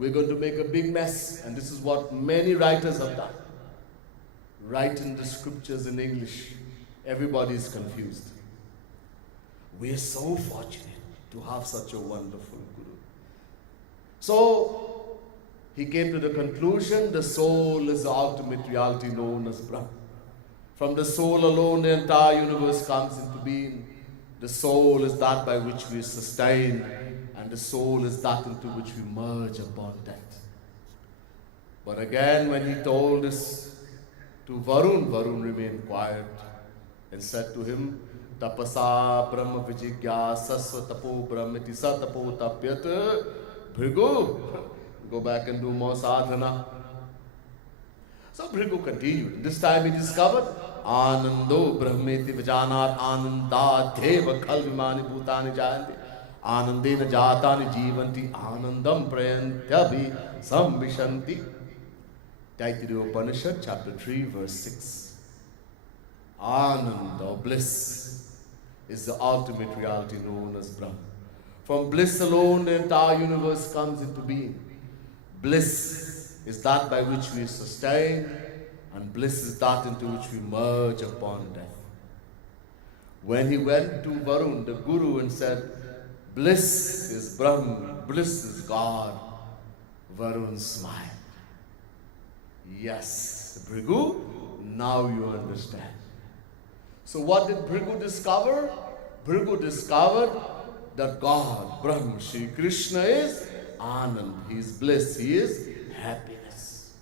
we're going to make a big mess. And this is what many writers have done. Writing the scriptures in English. Everybody is confused. We are so fortunate to have such a wonderful Guru. So, he came to the conclusion, the soul is the ultimate reality known as Brahman. From the soul alone, the entire universe comes into being. The soul is that by which we are sustained, and the soul is that into which we merge upon death. But again, when he told this to Varun, Varun remained quiet and said to him, Tapasa brahma vijigyasasva tapo brahmeti sa tapo tapyat. Bhrigu, go back and do more sadhana. So Bhrigu continued. This time he discovered Anando brahmeti vijanat ananda deva khalvimani bhutani jayanti anandena jatani jivanti anandam prayantya bhisam vishanti. Taittiriya Upanishad, chapter 3, verse 6. Ananda, or bliss, is the ultimate reality known as Brahman. From bliss alone, the entire universe comes into being. Bliss is that by which we sustain, and bliss is that into which we merge upon death. When he went to Varun, the Guru, and said, bliss is Brahman, bliss is God, Varun smiled. Yes, Bhrigu, now you understand. So what did Bhrigu discover? Bhrigu discovered that God, Brahman, Shri Krishna is Anand, he is bliss, he is happiness.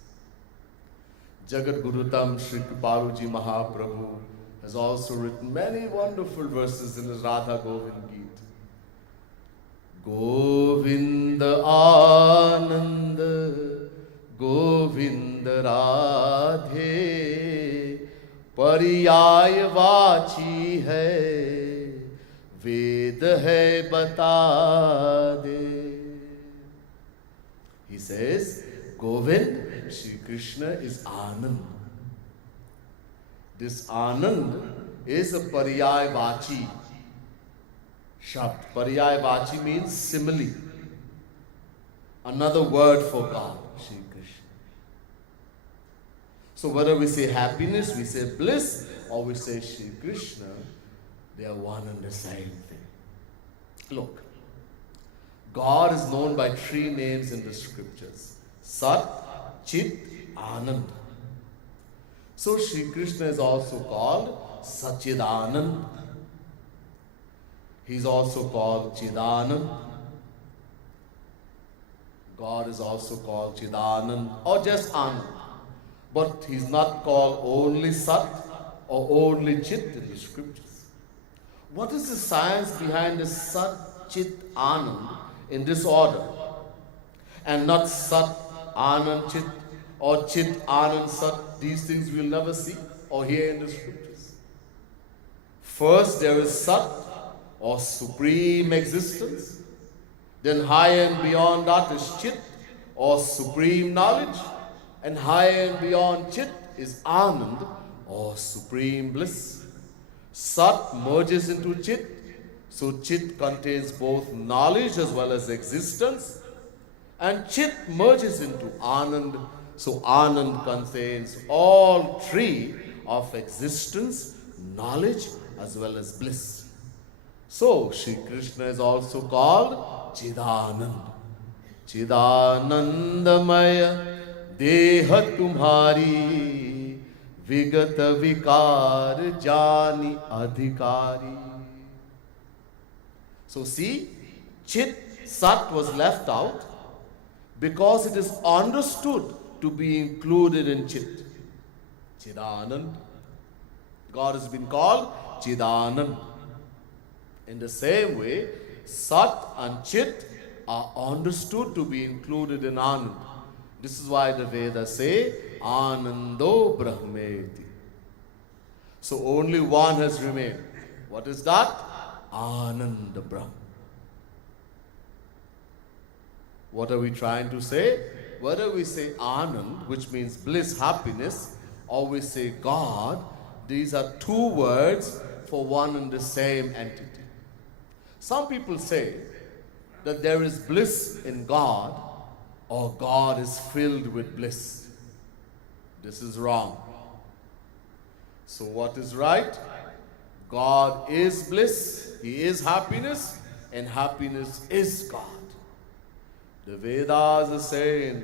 Jagat Gurutam Sri Kripaluji Mahaprabhu has also written many wonderful verses in his Radha Govind Geet. Govinda Ananda Govinda Radhe पर्याय वाची है वेद है बता दे. He says, Govind, Shri Krishna is Anand. This Anand is a paryay vachi shabd. Paryay vachi means simile, another word for God, Shri Krishna. So whether we say happiness, we say bliss, or we say Shri Krishna, they are one and the same thing. Look, God is known by 3 names in the scriptures: Sat, Chit, Anand. So Shri Krishna is also called Sachidanand. He is also called Chidanand. God is also called Chidanand or just Anand. But he is not called only Sat or only Chit in the scriptures. What is the science behind this Sat, Chit, Anand in this order? And not Sat, Anand, Chit or Chit, Anand, Sat. These things we will never see or hear in the scriptures. First there is Sat or supreme existence. Then higher and beyond that is Chit or supreme knowledge. And higher and beyond Chit is Anand or supreme bliss. Sat merges into Chit, so Chit contains both knowledge as well as existence. And Chit merges into Anand, so Anand contains all 3 of existence, knowledge as well as bliss. So Shri Krishna is also called Chidanand. Chidanandamaya देह तुम्हारी विगत विकार जानी अधिकारी. So see, Chit, Sat was left out because it is understood to be included in Chit. Chidanand. God has been called Chidanand. In the same way, Sat and Chit are understood to be included in Anand. This is why the Vedas say, Anando Brahmeti. So only one has remained. What is that? Ananda Brahm. What are we trying to say? Whether we say Anand, which means bliss, happiness, or we say God, these are 2 words for one and the same entity. Some people say that there is bliss in God, or God is filled with bliss. This is wrong. So what is right? God is bliss, He is happiness, and happiness is God. The Vedas are saying,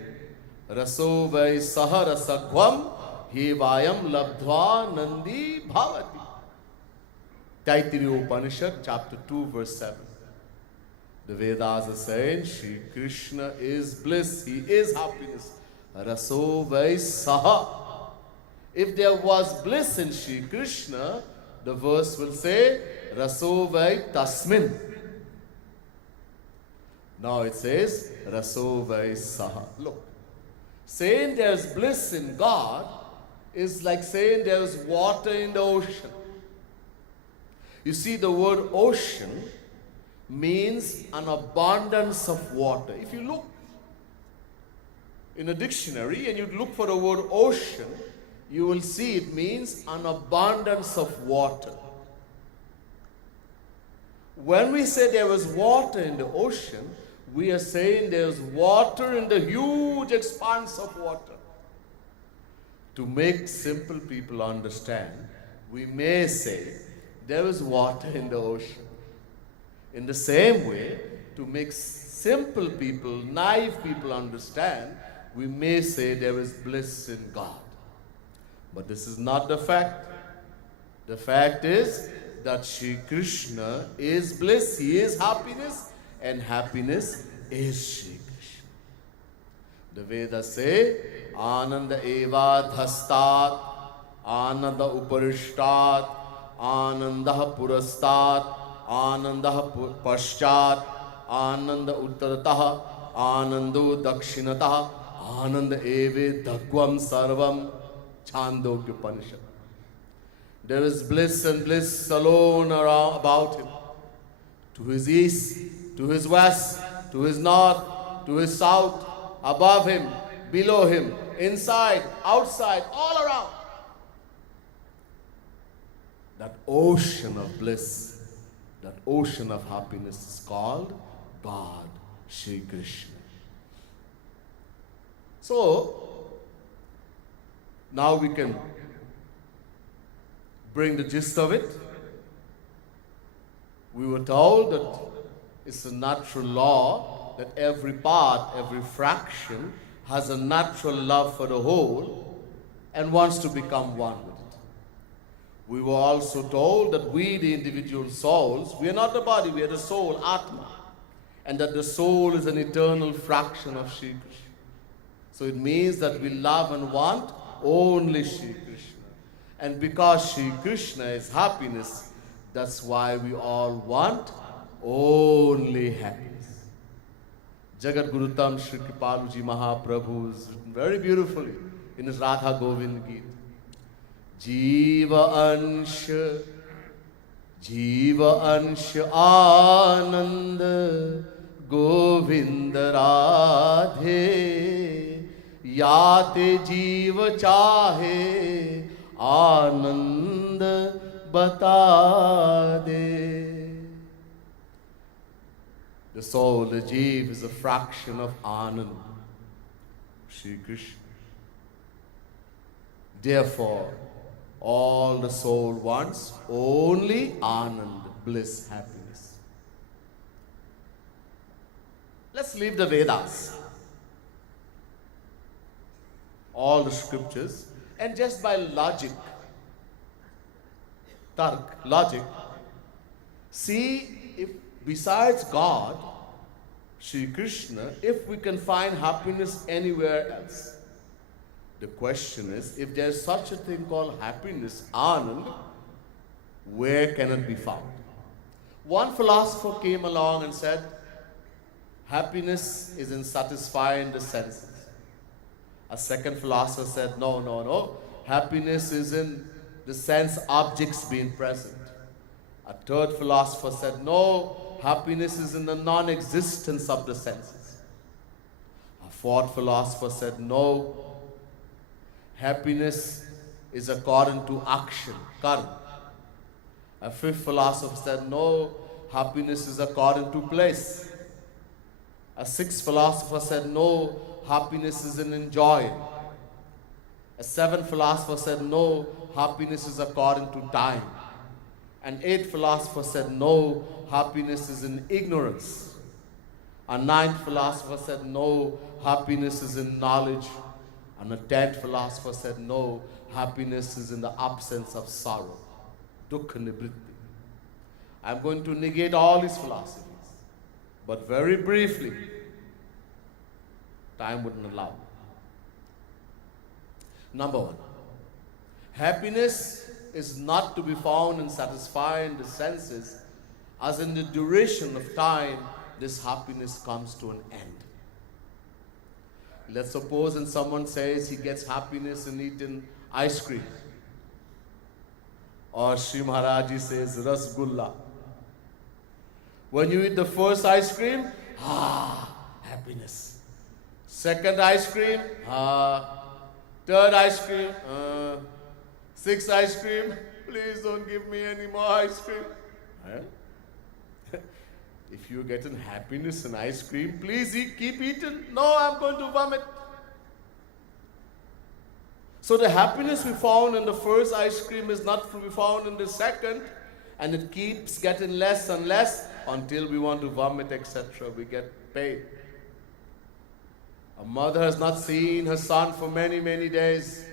Raso vai saha rasagvam he vayam labdhva nandi bhavati. Taittiriya Upanishad, chapter 2, verse 7. The Vedas are saying, Shri Krishna is bliss, He is happiness. Raso vai saha. If there was bliss in Shri Krishna, the verse will say, Raso vai tasmin. Now it says, Raso vai saha. Look, saying there's bliss in God is like saying there's water in the ocean. You see, the word ocean means an abundance of water. If you look in a dictionary and you look for the word ocean, you will see it means an abundance of water. When we say there is water in the ocean, we are saying there's water in the huge expanse of water. To make simple people understand, we may say there is water in the ocean. In the same way, to make simple people, naive people understand, we may say there is bliss in God. But this is not the fact. The fact is that Shri Krishna is bliss, He is happiness, and happiness is Shri Krishna. The Vedas say, Ananda eva dhastat, Ananda uparishtat, Ananda purastat, Ananda paschat, Ananda uttarataha, Anando dakshinataha, Ananda eve dhagvam sarvam, Chandogya Upanishad. There is bliss and bliss alone around about him. To his east, to his west, to his north, to his south, above him, below him, inside, outside, all around. That ocean of bliss, that ocean of happiness is called God, Shri Krishna. So, now we can bring the gist of it. We were told that it's a natural law that every part, every fraction has a natural love for the whole and wants to become one with it. We were also told that we, the individual souls, we are not the body, we are the soul, Atma, and that the soul is an eternal fraction of Shri Krishna. So it means that we love and want only Shri Krishna. And because Shri Krishna is happiness, that's why we all want only happiness. Jagat Guru Tam Shri Kripaluji Mahaprabhu has written very beautifully in his Radha Govind Geet. Jiva ansha anand Govinda Radhe Yate jiva chahe Anand bata de. The soul, the Jeev, is a fraction of Anand, Shri Krishna. Therefore, all the soul wants only Anand, bliss, happiness. Let's leave the Vedas, all the scriptures, and just by logic, logic, see if besides God, Shri Krishna, if we can find happiness anywhere else. The question is, if there's such a thing called happiness, Anand, where can it be found? One philosopher came along and said, happiness is in satisfying the senses. A second philosopher said, no. Happiness is in the sense objects being present. A third philosopher said, no, happiness is in the non-existence of the senses. A fourth philosopher said, no, happiness is according to action, karma. A fifth philosopher said, no, happiness is according to place. A sixth philosopher said, no, happiness is in enjoying. A seventh philosopher said, no, happiness is according to time. An eighth philosopher said, no, happiness is in ignorance. A ninth philosopher said, no, happiness is in knowledge. And a 10th philosopher said, no, happiness is in the absence of sorrow. Dukkha nivritti. I'm going to negate all these philosophies, but very briefly. Time wouldn't allow. Number one, happiness is not to be found in satisfying the senses, as in the duration of time, this happiness comes to an end. Let's suppose and someone says he gets happiness in eating ice cream. Or Sri Maharaji says Rasgulla. When you eat the first ice cream, happiness. Second ice cream, third ice cream, sixth ice cream, please don't give me any more ice cream. If you're getting happiness in ice cream, please keep eating. No, I'm going to vomit. So the happiness we found in the first ice cream is not to be found in the second, and it keeps getting less and less until we want to vomit, etc. We get paid. A mother has not seen her son for many, many days.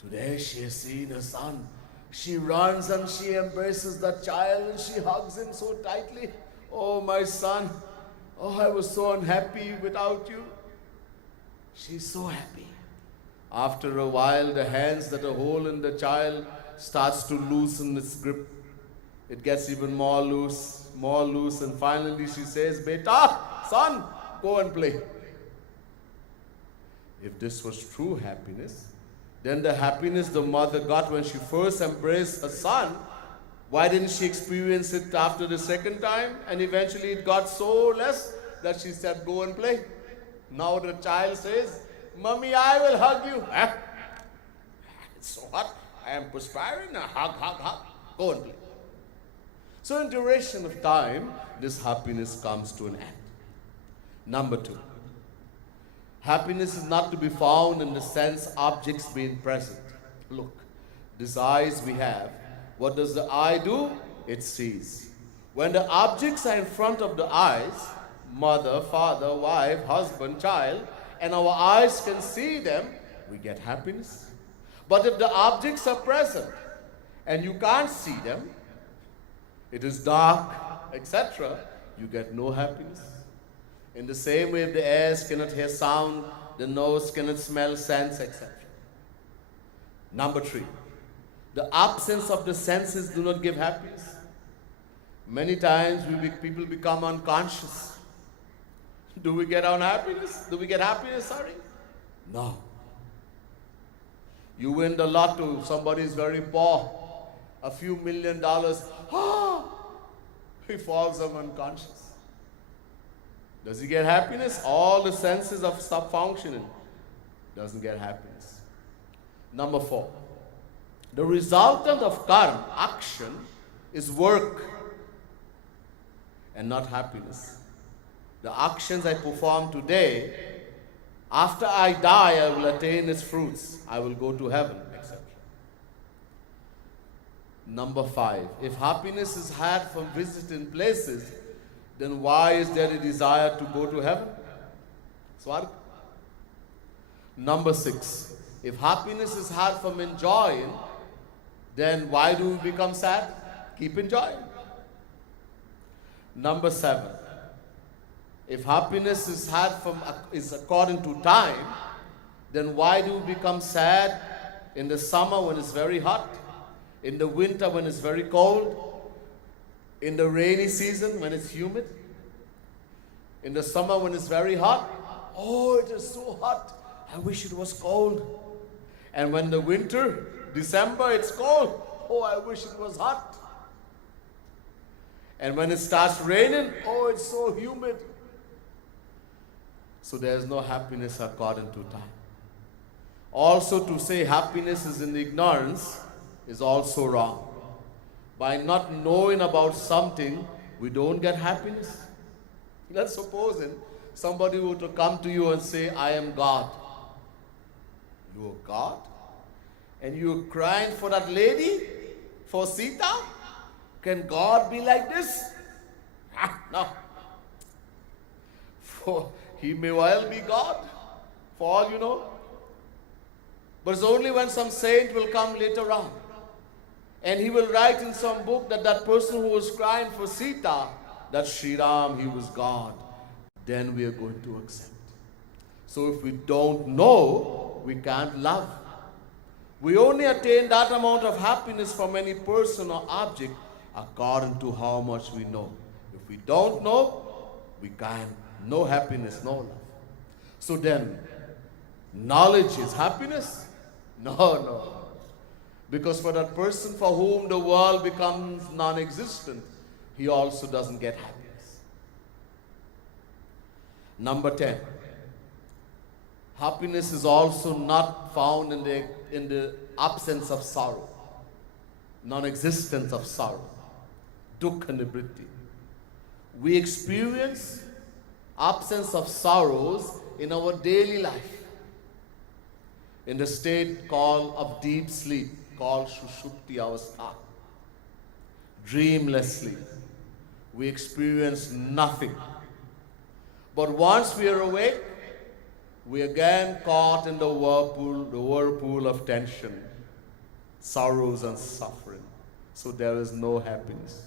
Today she has seen her son. She runs and she embraces that child and she hugs him so tightly. Oh, my son, Oh, I was so unhappy without you. She's so happy. After a while, the hands that are holding the child starts to loosen its grip. It gets even more loose, and finally she says, Beta, son, go and play. If this was true happiness, then the happiness the mother got when she first embraced her son, why didn't she experience it after the second time? And eventually it got so less that she said, go and play. Now the child says, Mommy, I will hug you. Huh? It's so hot. I am perspiring. Hug. Go and play. So in duration of time, this happiness comes to an end. Number 2. Happiness is not to be found in the sense objects being present. Look, these eyes we have, what does the eye do? It sees. When the objects are in front of the eyes, mother, father, wife, husband, child, and our eyes can see them, we get happiness. But if the objects are present and you can't see them, it is dark, etc., you get no happiness. In the same way, if the ears cannot hear sound, the nose cannot smell scents, etc. Number 3, the absence of the senses do not give happiness. Many times people become unconscious. Do we get unhappiness? Do we get happiness? No. You win the lotto, somebody is very poor, a few $1 million, he falls unconscious. Does he get happiness? All the senses have stopped functioning. Doesn't get happiness. Number 4, the resultant of karma, action, is work and not happiness. The actions I perform today, after I die, I will attain its fruits. I will go to heaven, etc. Number 5, if happiness is had from visiting places, then why is there a desire to go to heaven? Swarg. Number 6, if happiness is had from enjoying, then why do we become sad? Keep enjoying. Number 7, if happiness is had is according to time, then why do we become sad in the summer when it's very hot, in the winter when it's very cold, in the rainy season when it's humid, in the summer when it's very hot? Oh, it is so hot. I wish it was cold. And when the winter, December, it's cold. Oh, I wish it was hot. And when it starts raining, oh, it's so humid. So there's no happiness according to time. Also, to say happiness is in ignorance is also wrong. By not knowing about something, we don't get happiness. Let's suppose somebody were to come to you and say, I am God. You are God? And you're crying for that lady, for Sita? Can God be like this? No. For he may well be God, for all you know. But it's only when some saint will come later on, and he will write in some book that person who was crying for Sita, that Sri Ram, he was God, then we are going to accept. So if we don't know, we can't love. We only attain that amount of happiness from any person or object according to how much we know. If we don't know, we can't. No happiness, no love. So then, knowledge is happiness? No. Because for that person for whom the world becomes non-existent, he also doesn't get happiness. Number 10. Happiness is also not found in the absence of sorrow, non-existence of sorrow, dukkha nivritti. We experience absence of sorrows in our daily life, in the state called of deep sleep, called Sushupti Avastha. Dreamlessly, we experience nothing. But once we are awake, we again caught in the whirlpool of tension, sorrows and suffering. So there is no happiness.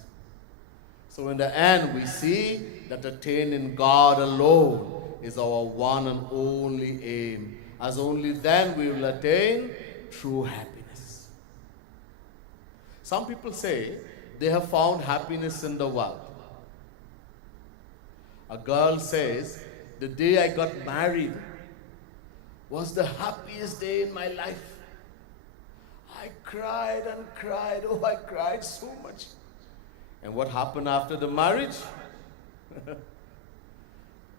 So in the end, we see that attaining God alone is our one and only aim, as only then we will attain true happiness. Some people say they have found happiness in the world. A girl says, the day I got married was the happiest day in my life. I cried and cried. Oh, I cried so much. And what happened after the marriage?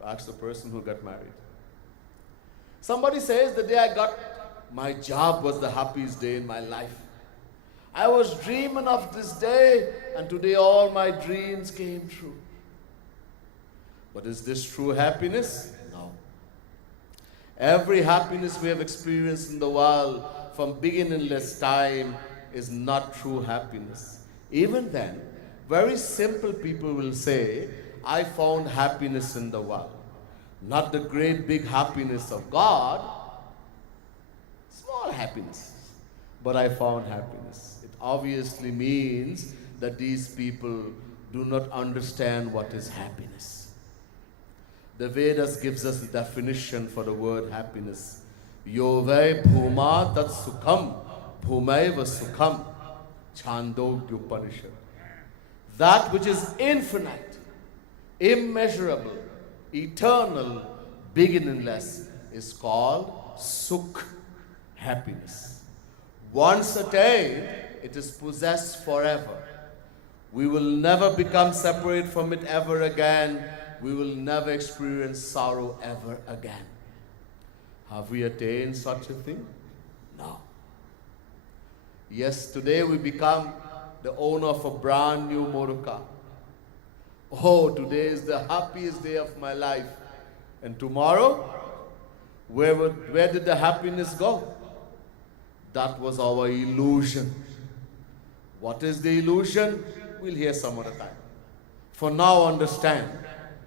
Ask the person who got married. Somebody says the day I got my job was the happiest day in my life. I was dreaming of this day, and today all my dreams came true. But is this true happiness? No. Every happiness we have experienced in the world from beginningless time is not true happiness. Even then, very simple people will say, I found happiness in the world. Not the great big happiness of God, small happiness, but I found happiness. It obviously means that these people do not understand what is happiness. The Vedas gives us the definition for the word happiness. Yovai bhuma tat sukham, bhumaiva sukham, Chandogya Upanishad. That which is infinite, immeasurable, eternal, beginningless is called sukh, happiness. Once attained, it is possessed forever. We will never become separate from it ever again. We will never experience sorrow ever again. Have we attained such a thing? No. Yes, today we become the owner of a brand new motor car. Oh, today is the happiest day of my life. And tomorrow, where did the happiness go? That was our illusion. What is the illusion? We'll hear some other time. For now, understand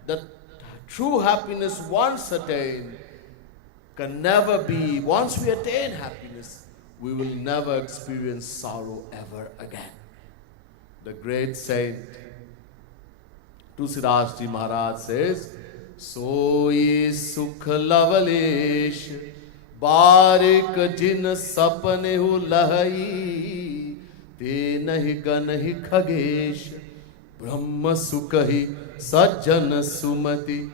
that true happiness, once attained, can never be, once we attain happiness, we will never experience sorrow ever again. The great saint Tulsidas Ji Maharaj says, Soye sukh lavalesh, barik jin sapne hu lahai, te nahi ganahi khagesh, brahma sukhi sajjan sumati.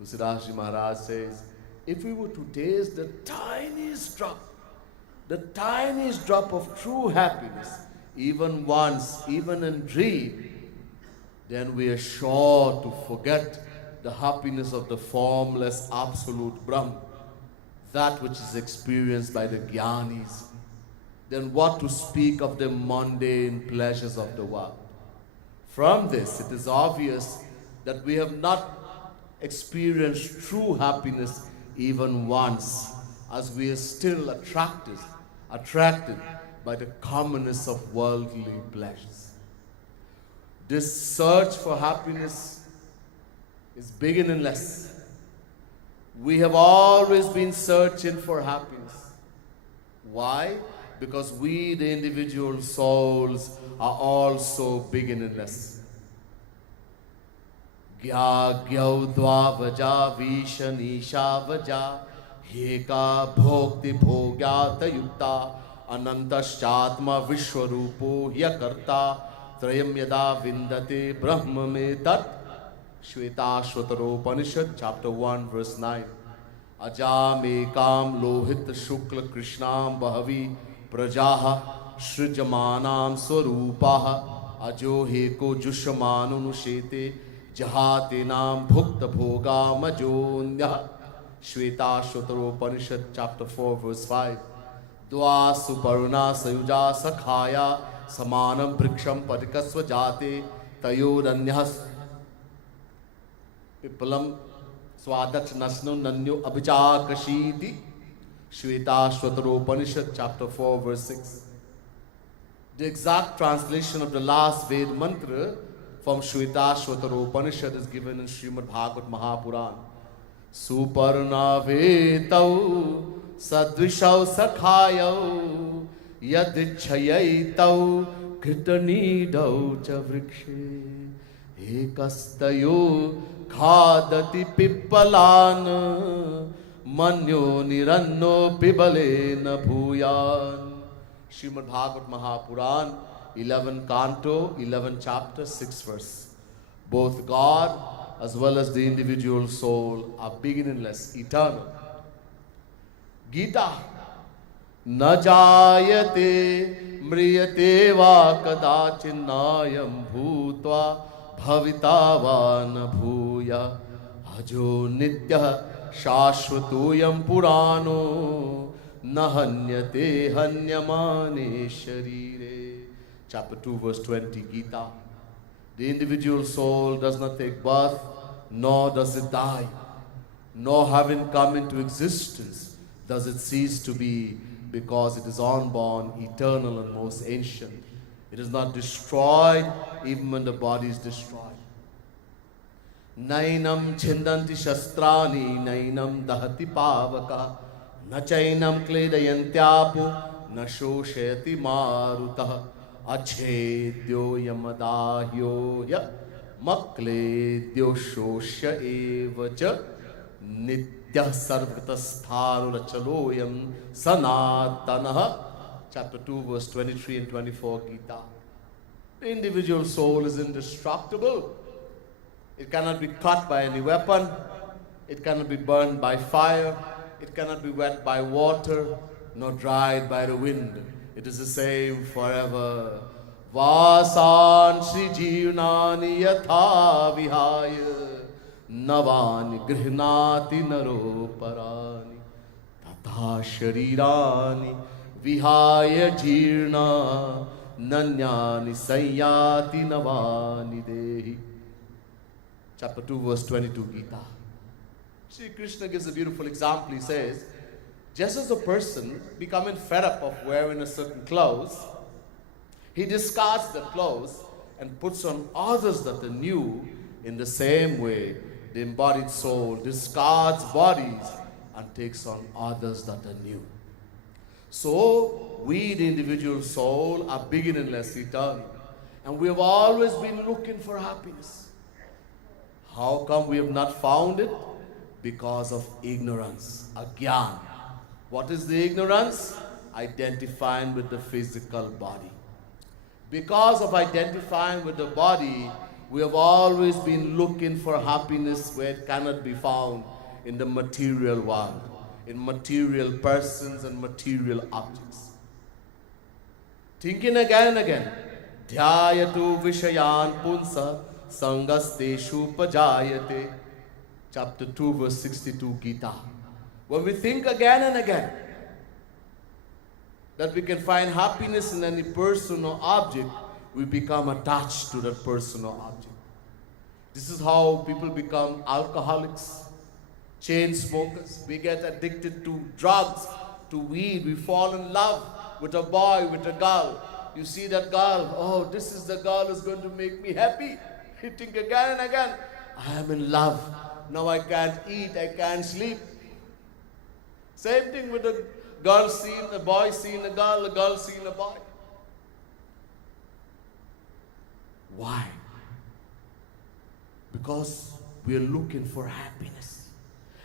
Tulsidas Ji Maharaj says, if we were to taste the tiniest drop of true happiness, even once, even in dream, then we are sure to forget the happiness of the formless absolute Brahm, that which is experienced by the Gyanis. Then what to speak of the mundane pleasures of the world? From this, it is obvious that we have not experienced true happiness even once, as we are still attracted by the commonness of worldly pleasures. This search for happiness is beginningless. We have always been searching for happiness. Why? Because we, the individual souls, are also beginningless. Gya gyau dva vaja vishanisha vaja heka bhokti bhogyata yukta anantaschatma vishwarupo hyakarta trayam yada vindate brahma me tat. Shvetashvataro chapter 1 verse 9. Ajam ekam lohit shukla krishnam bahavi prajaha srijamanam swarupaha ajo heko jushamanunu jahate nam bhukta bhoga majonyah. Shvetashvataro chapter 4 verse 5. Dva suparuna sayuja sakhaya samanam briksham padikasva jate tayoranyas pipalam swadach nasno nanyo abhichakashiti. Shvetashvataro chapter 4 verse 6. The exact translation of the last Ved mantra from Shvetashvataro is given in Srimad Bhagavad Mahapuran. Suparna vedau sadvishau sakhayau yadichayayitau कृतनीडौ च वृक्षे एकस्तयो खादति पिप्पलान् मन्यो निरन्नो पिबलेन भूयान्. Srimad Bhagavad Mahapuran, 11 canto, 11 chapter, 6 verse. Both God as well as the individual soul are beginningless, eternal. Gita. न जायते म्रियते वा कदाचिन्नायं भूत्वा भविता वा न भूया अजो नित्यः शाश्वतोऽयं पुराणो न हन्यते हन्यमाने शरीरे. Chapter 2 verse 20 Gita. The individual soul does not take birth, nor does it die, nor having come into existence does it cease to be, because it is unborn, eternal and most ancient. It is not destroyed even when the body is destroyed. Nainam chindanti shastrani, nainam dahati pavaka, na chainam kledayantyapu, na shoshayati marutah, achedyo yamadahyo ya makledyo shoshya evacha nityah sarvgatastharulachaloyam sanatanaha. Chapter 2 verse 23 and 24 Gita. The individual soul is indestructible. It cannot be cut by any weapon. It cannot be burned by fire. It cannot be wet by water, nor dried by the wind. It is the same forever. Vasan Shri Jivnani Yatha Vihaya Navani Grihnati Naro Parani Tata Sharirani Vihaya Jirna Nanyani Sanyati Navani Dehi. Chapter 2 verse 22 Gita. Sri Krishna gives a beautiful example. He says, just as a person becoming fed up of wearing a certain clothes, he discards the clothes and puts on others that are new. In the same way, the embodied soul discards bodies and takes on others that are new. So, we, the individual soul, are beginningless, eternal. And we have always been looking for happiness. How come we have not found it? Because of ignorance, agyan. What is the ignorance? Identifying with the physical body. Because of identifying with the body, we have always been looking for happiness where it cannot be found in the material world, in material persons and material objects. Thinking again and again, dhyayatu vishayan punsa sangasteshu pajayate. Chapter 2 verse 62 Gita. When we think again and again that we can find happiness in any person or object, we become attached to that person or object. This is how people become alcoholics, chain smokers. We get addicted to drugs, to weed. We fall in love with a boy, with a girl. You see that girl, oh, this is the girl who's going to make me happy. You think again and again, I am in love. Now I can't eat, I can't sleep. Same thing with a girl seeing a boy seeing a girl seeing a boy. Why? Because we are looking for happiness.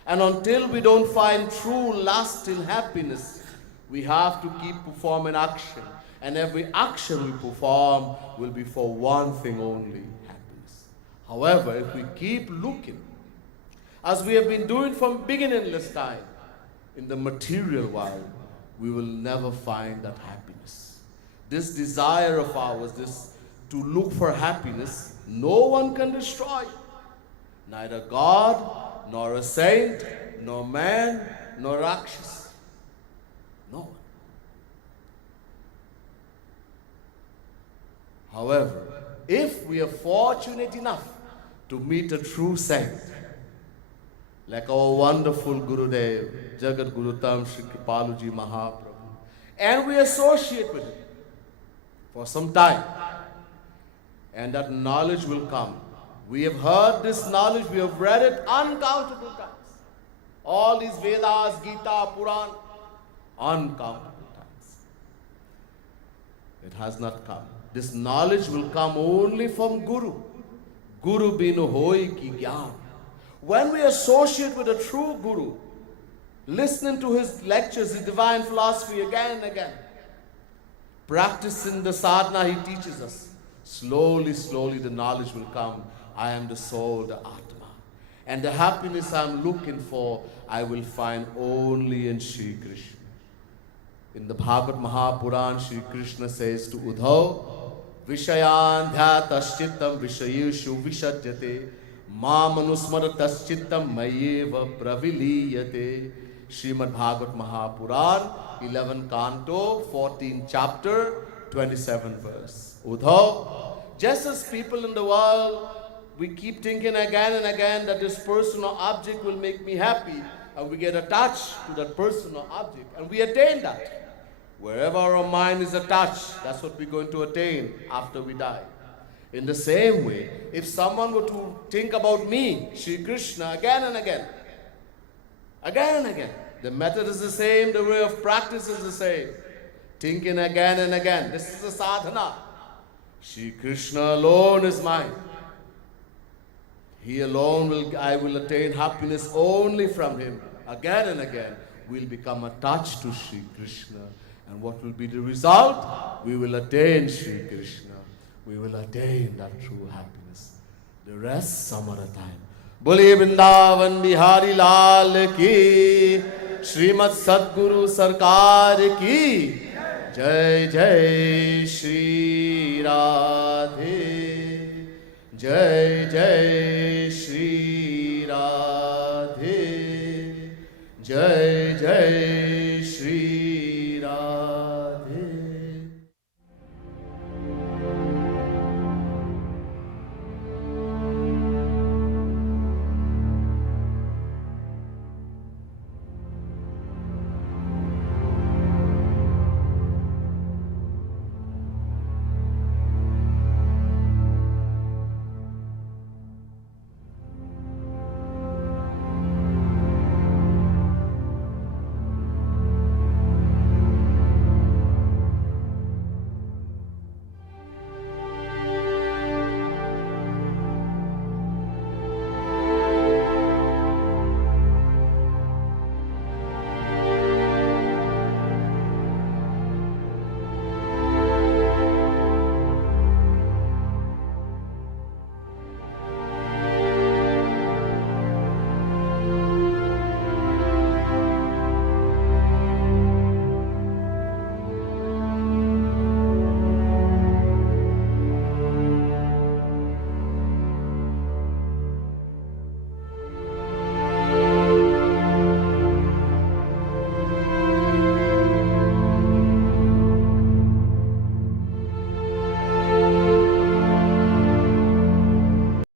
And until we don't find true lasting happiness, we have to keep performing action. And every action we perform will be for one thing only, happiness. However, if we keep looking, as we have been doing from beginningless time, in the material world, we will never find that happiness. This desire of ours, this to look for happiness, no one can destroy. Neither God, nor a saint, nor man, nor Rakshas. No one. However, if we are fortunate enough to meet a true saint, like our wonderful Gurudev, Jagat Gurutam Shri Kripaluji Mahaprabhu, and we associate with him for some time, and that knowledge will come. We have heard this knowledge, we have read it uncountable times. All these Vedas, Gita, Puran, uncountable times. It has not come. This knowledge will come only from Guru. Guru binu hoi ki gyan. When we associate with a true Guru, listening to his lectures, his divine philosophy again and again, practicing the sadhana he teaches us, slowly, slowly the knowledge will come. I am the soul, the Atma. And the happiness I am looking for, I will find only in Shri Krishna. In the Bhagavad Mahapuran, Shri Krishna says to Uddhav, Vishayan dhyataschitam vishayeshu vishadyate mamanusmarataschitam mayeva praviliyate. Srimad Bhagavad Mahapuran, 11 canto, 14 chapter, 27 verse. Uddhav, just as people in the world, we keep thinking again and again that this person or object will make me happy, and we get attached to that person or object, and we attain that. Wherever our mind is attached, that's what we're going to attain after we die. In the same way, if someone were to think about me, Shri Krishna, again and again, the method is the same, the way of practice is the same. Thinking again and again. This is a sadhana. Shri Krishna alone is mine. He alone I will attain happiness only from him. Again and again, we'll become attached to Shri Krishna. And what will be the result? We will attain Shri Krishna. We will attain that true happiness. The rest some other time. Bole Vrindavan Bihari Lal ki, Srimad Sadguru Sarkar ki, Jai Jai Shri Radhe, Jai Jai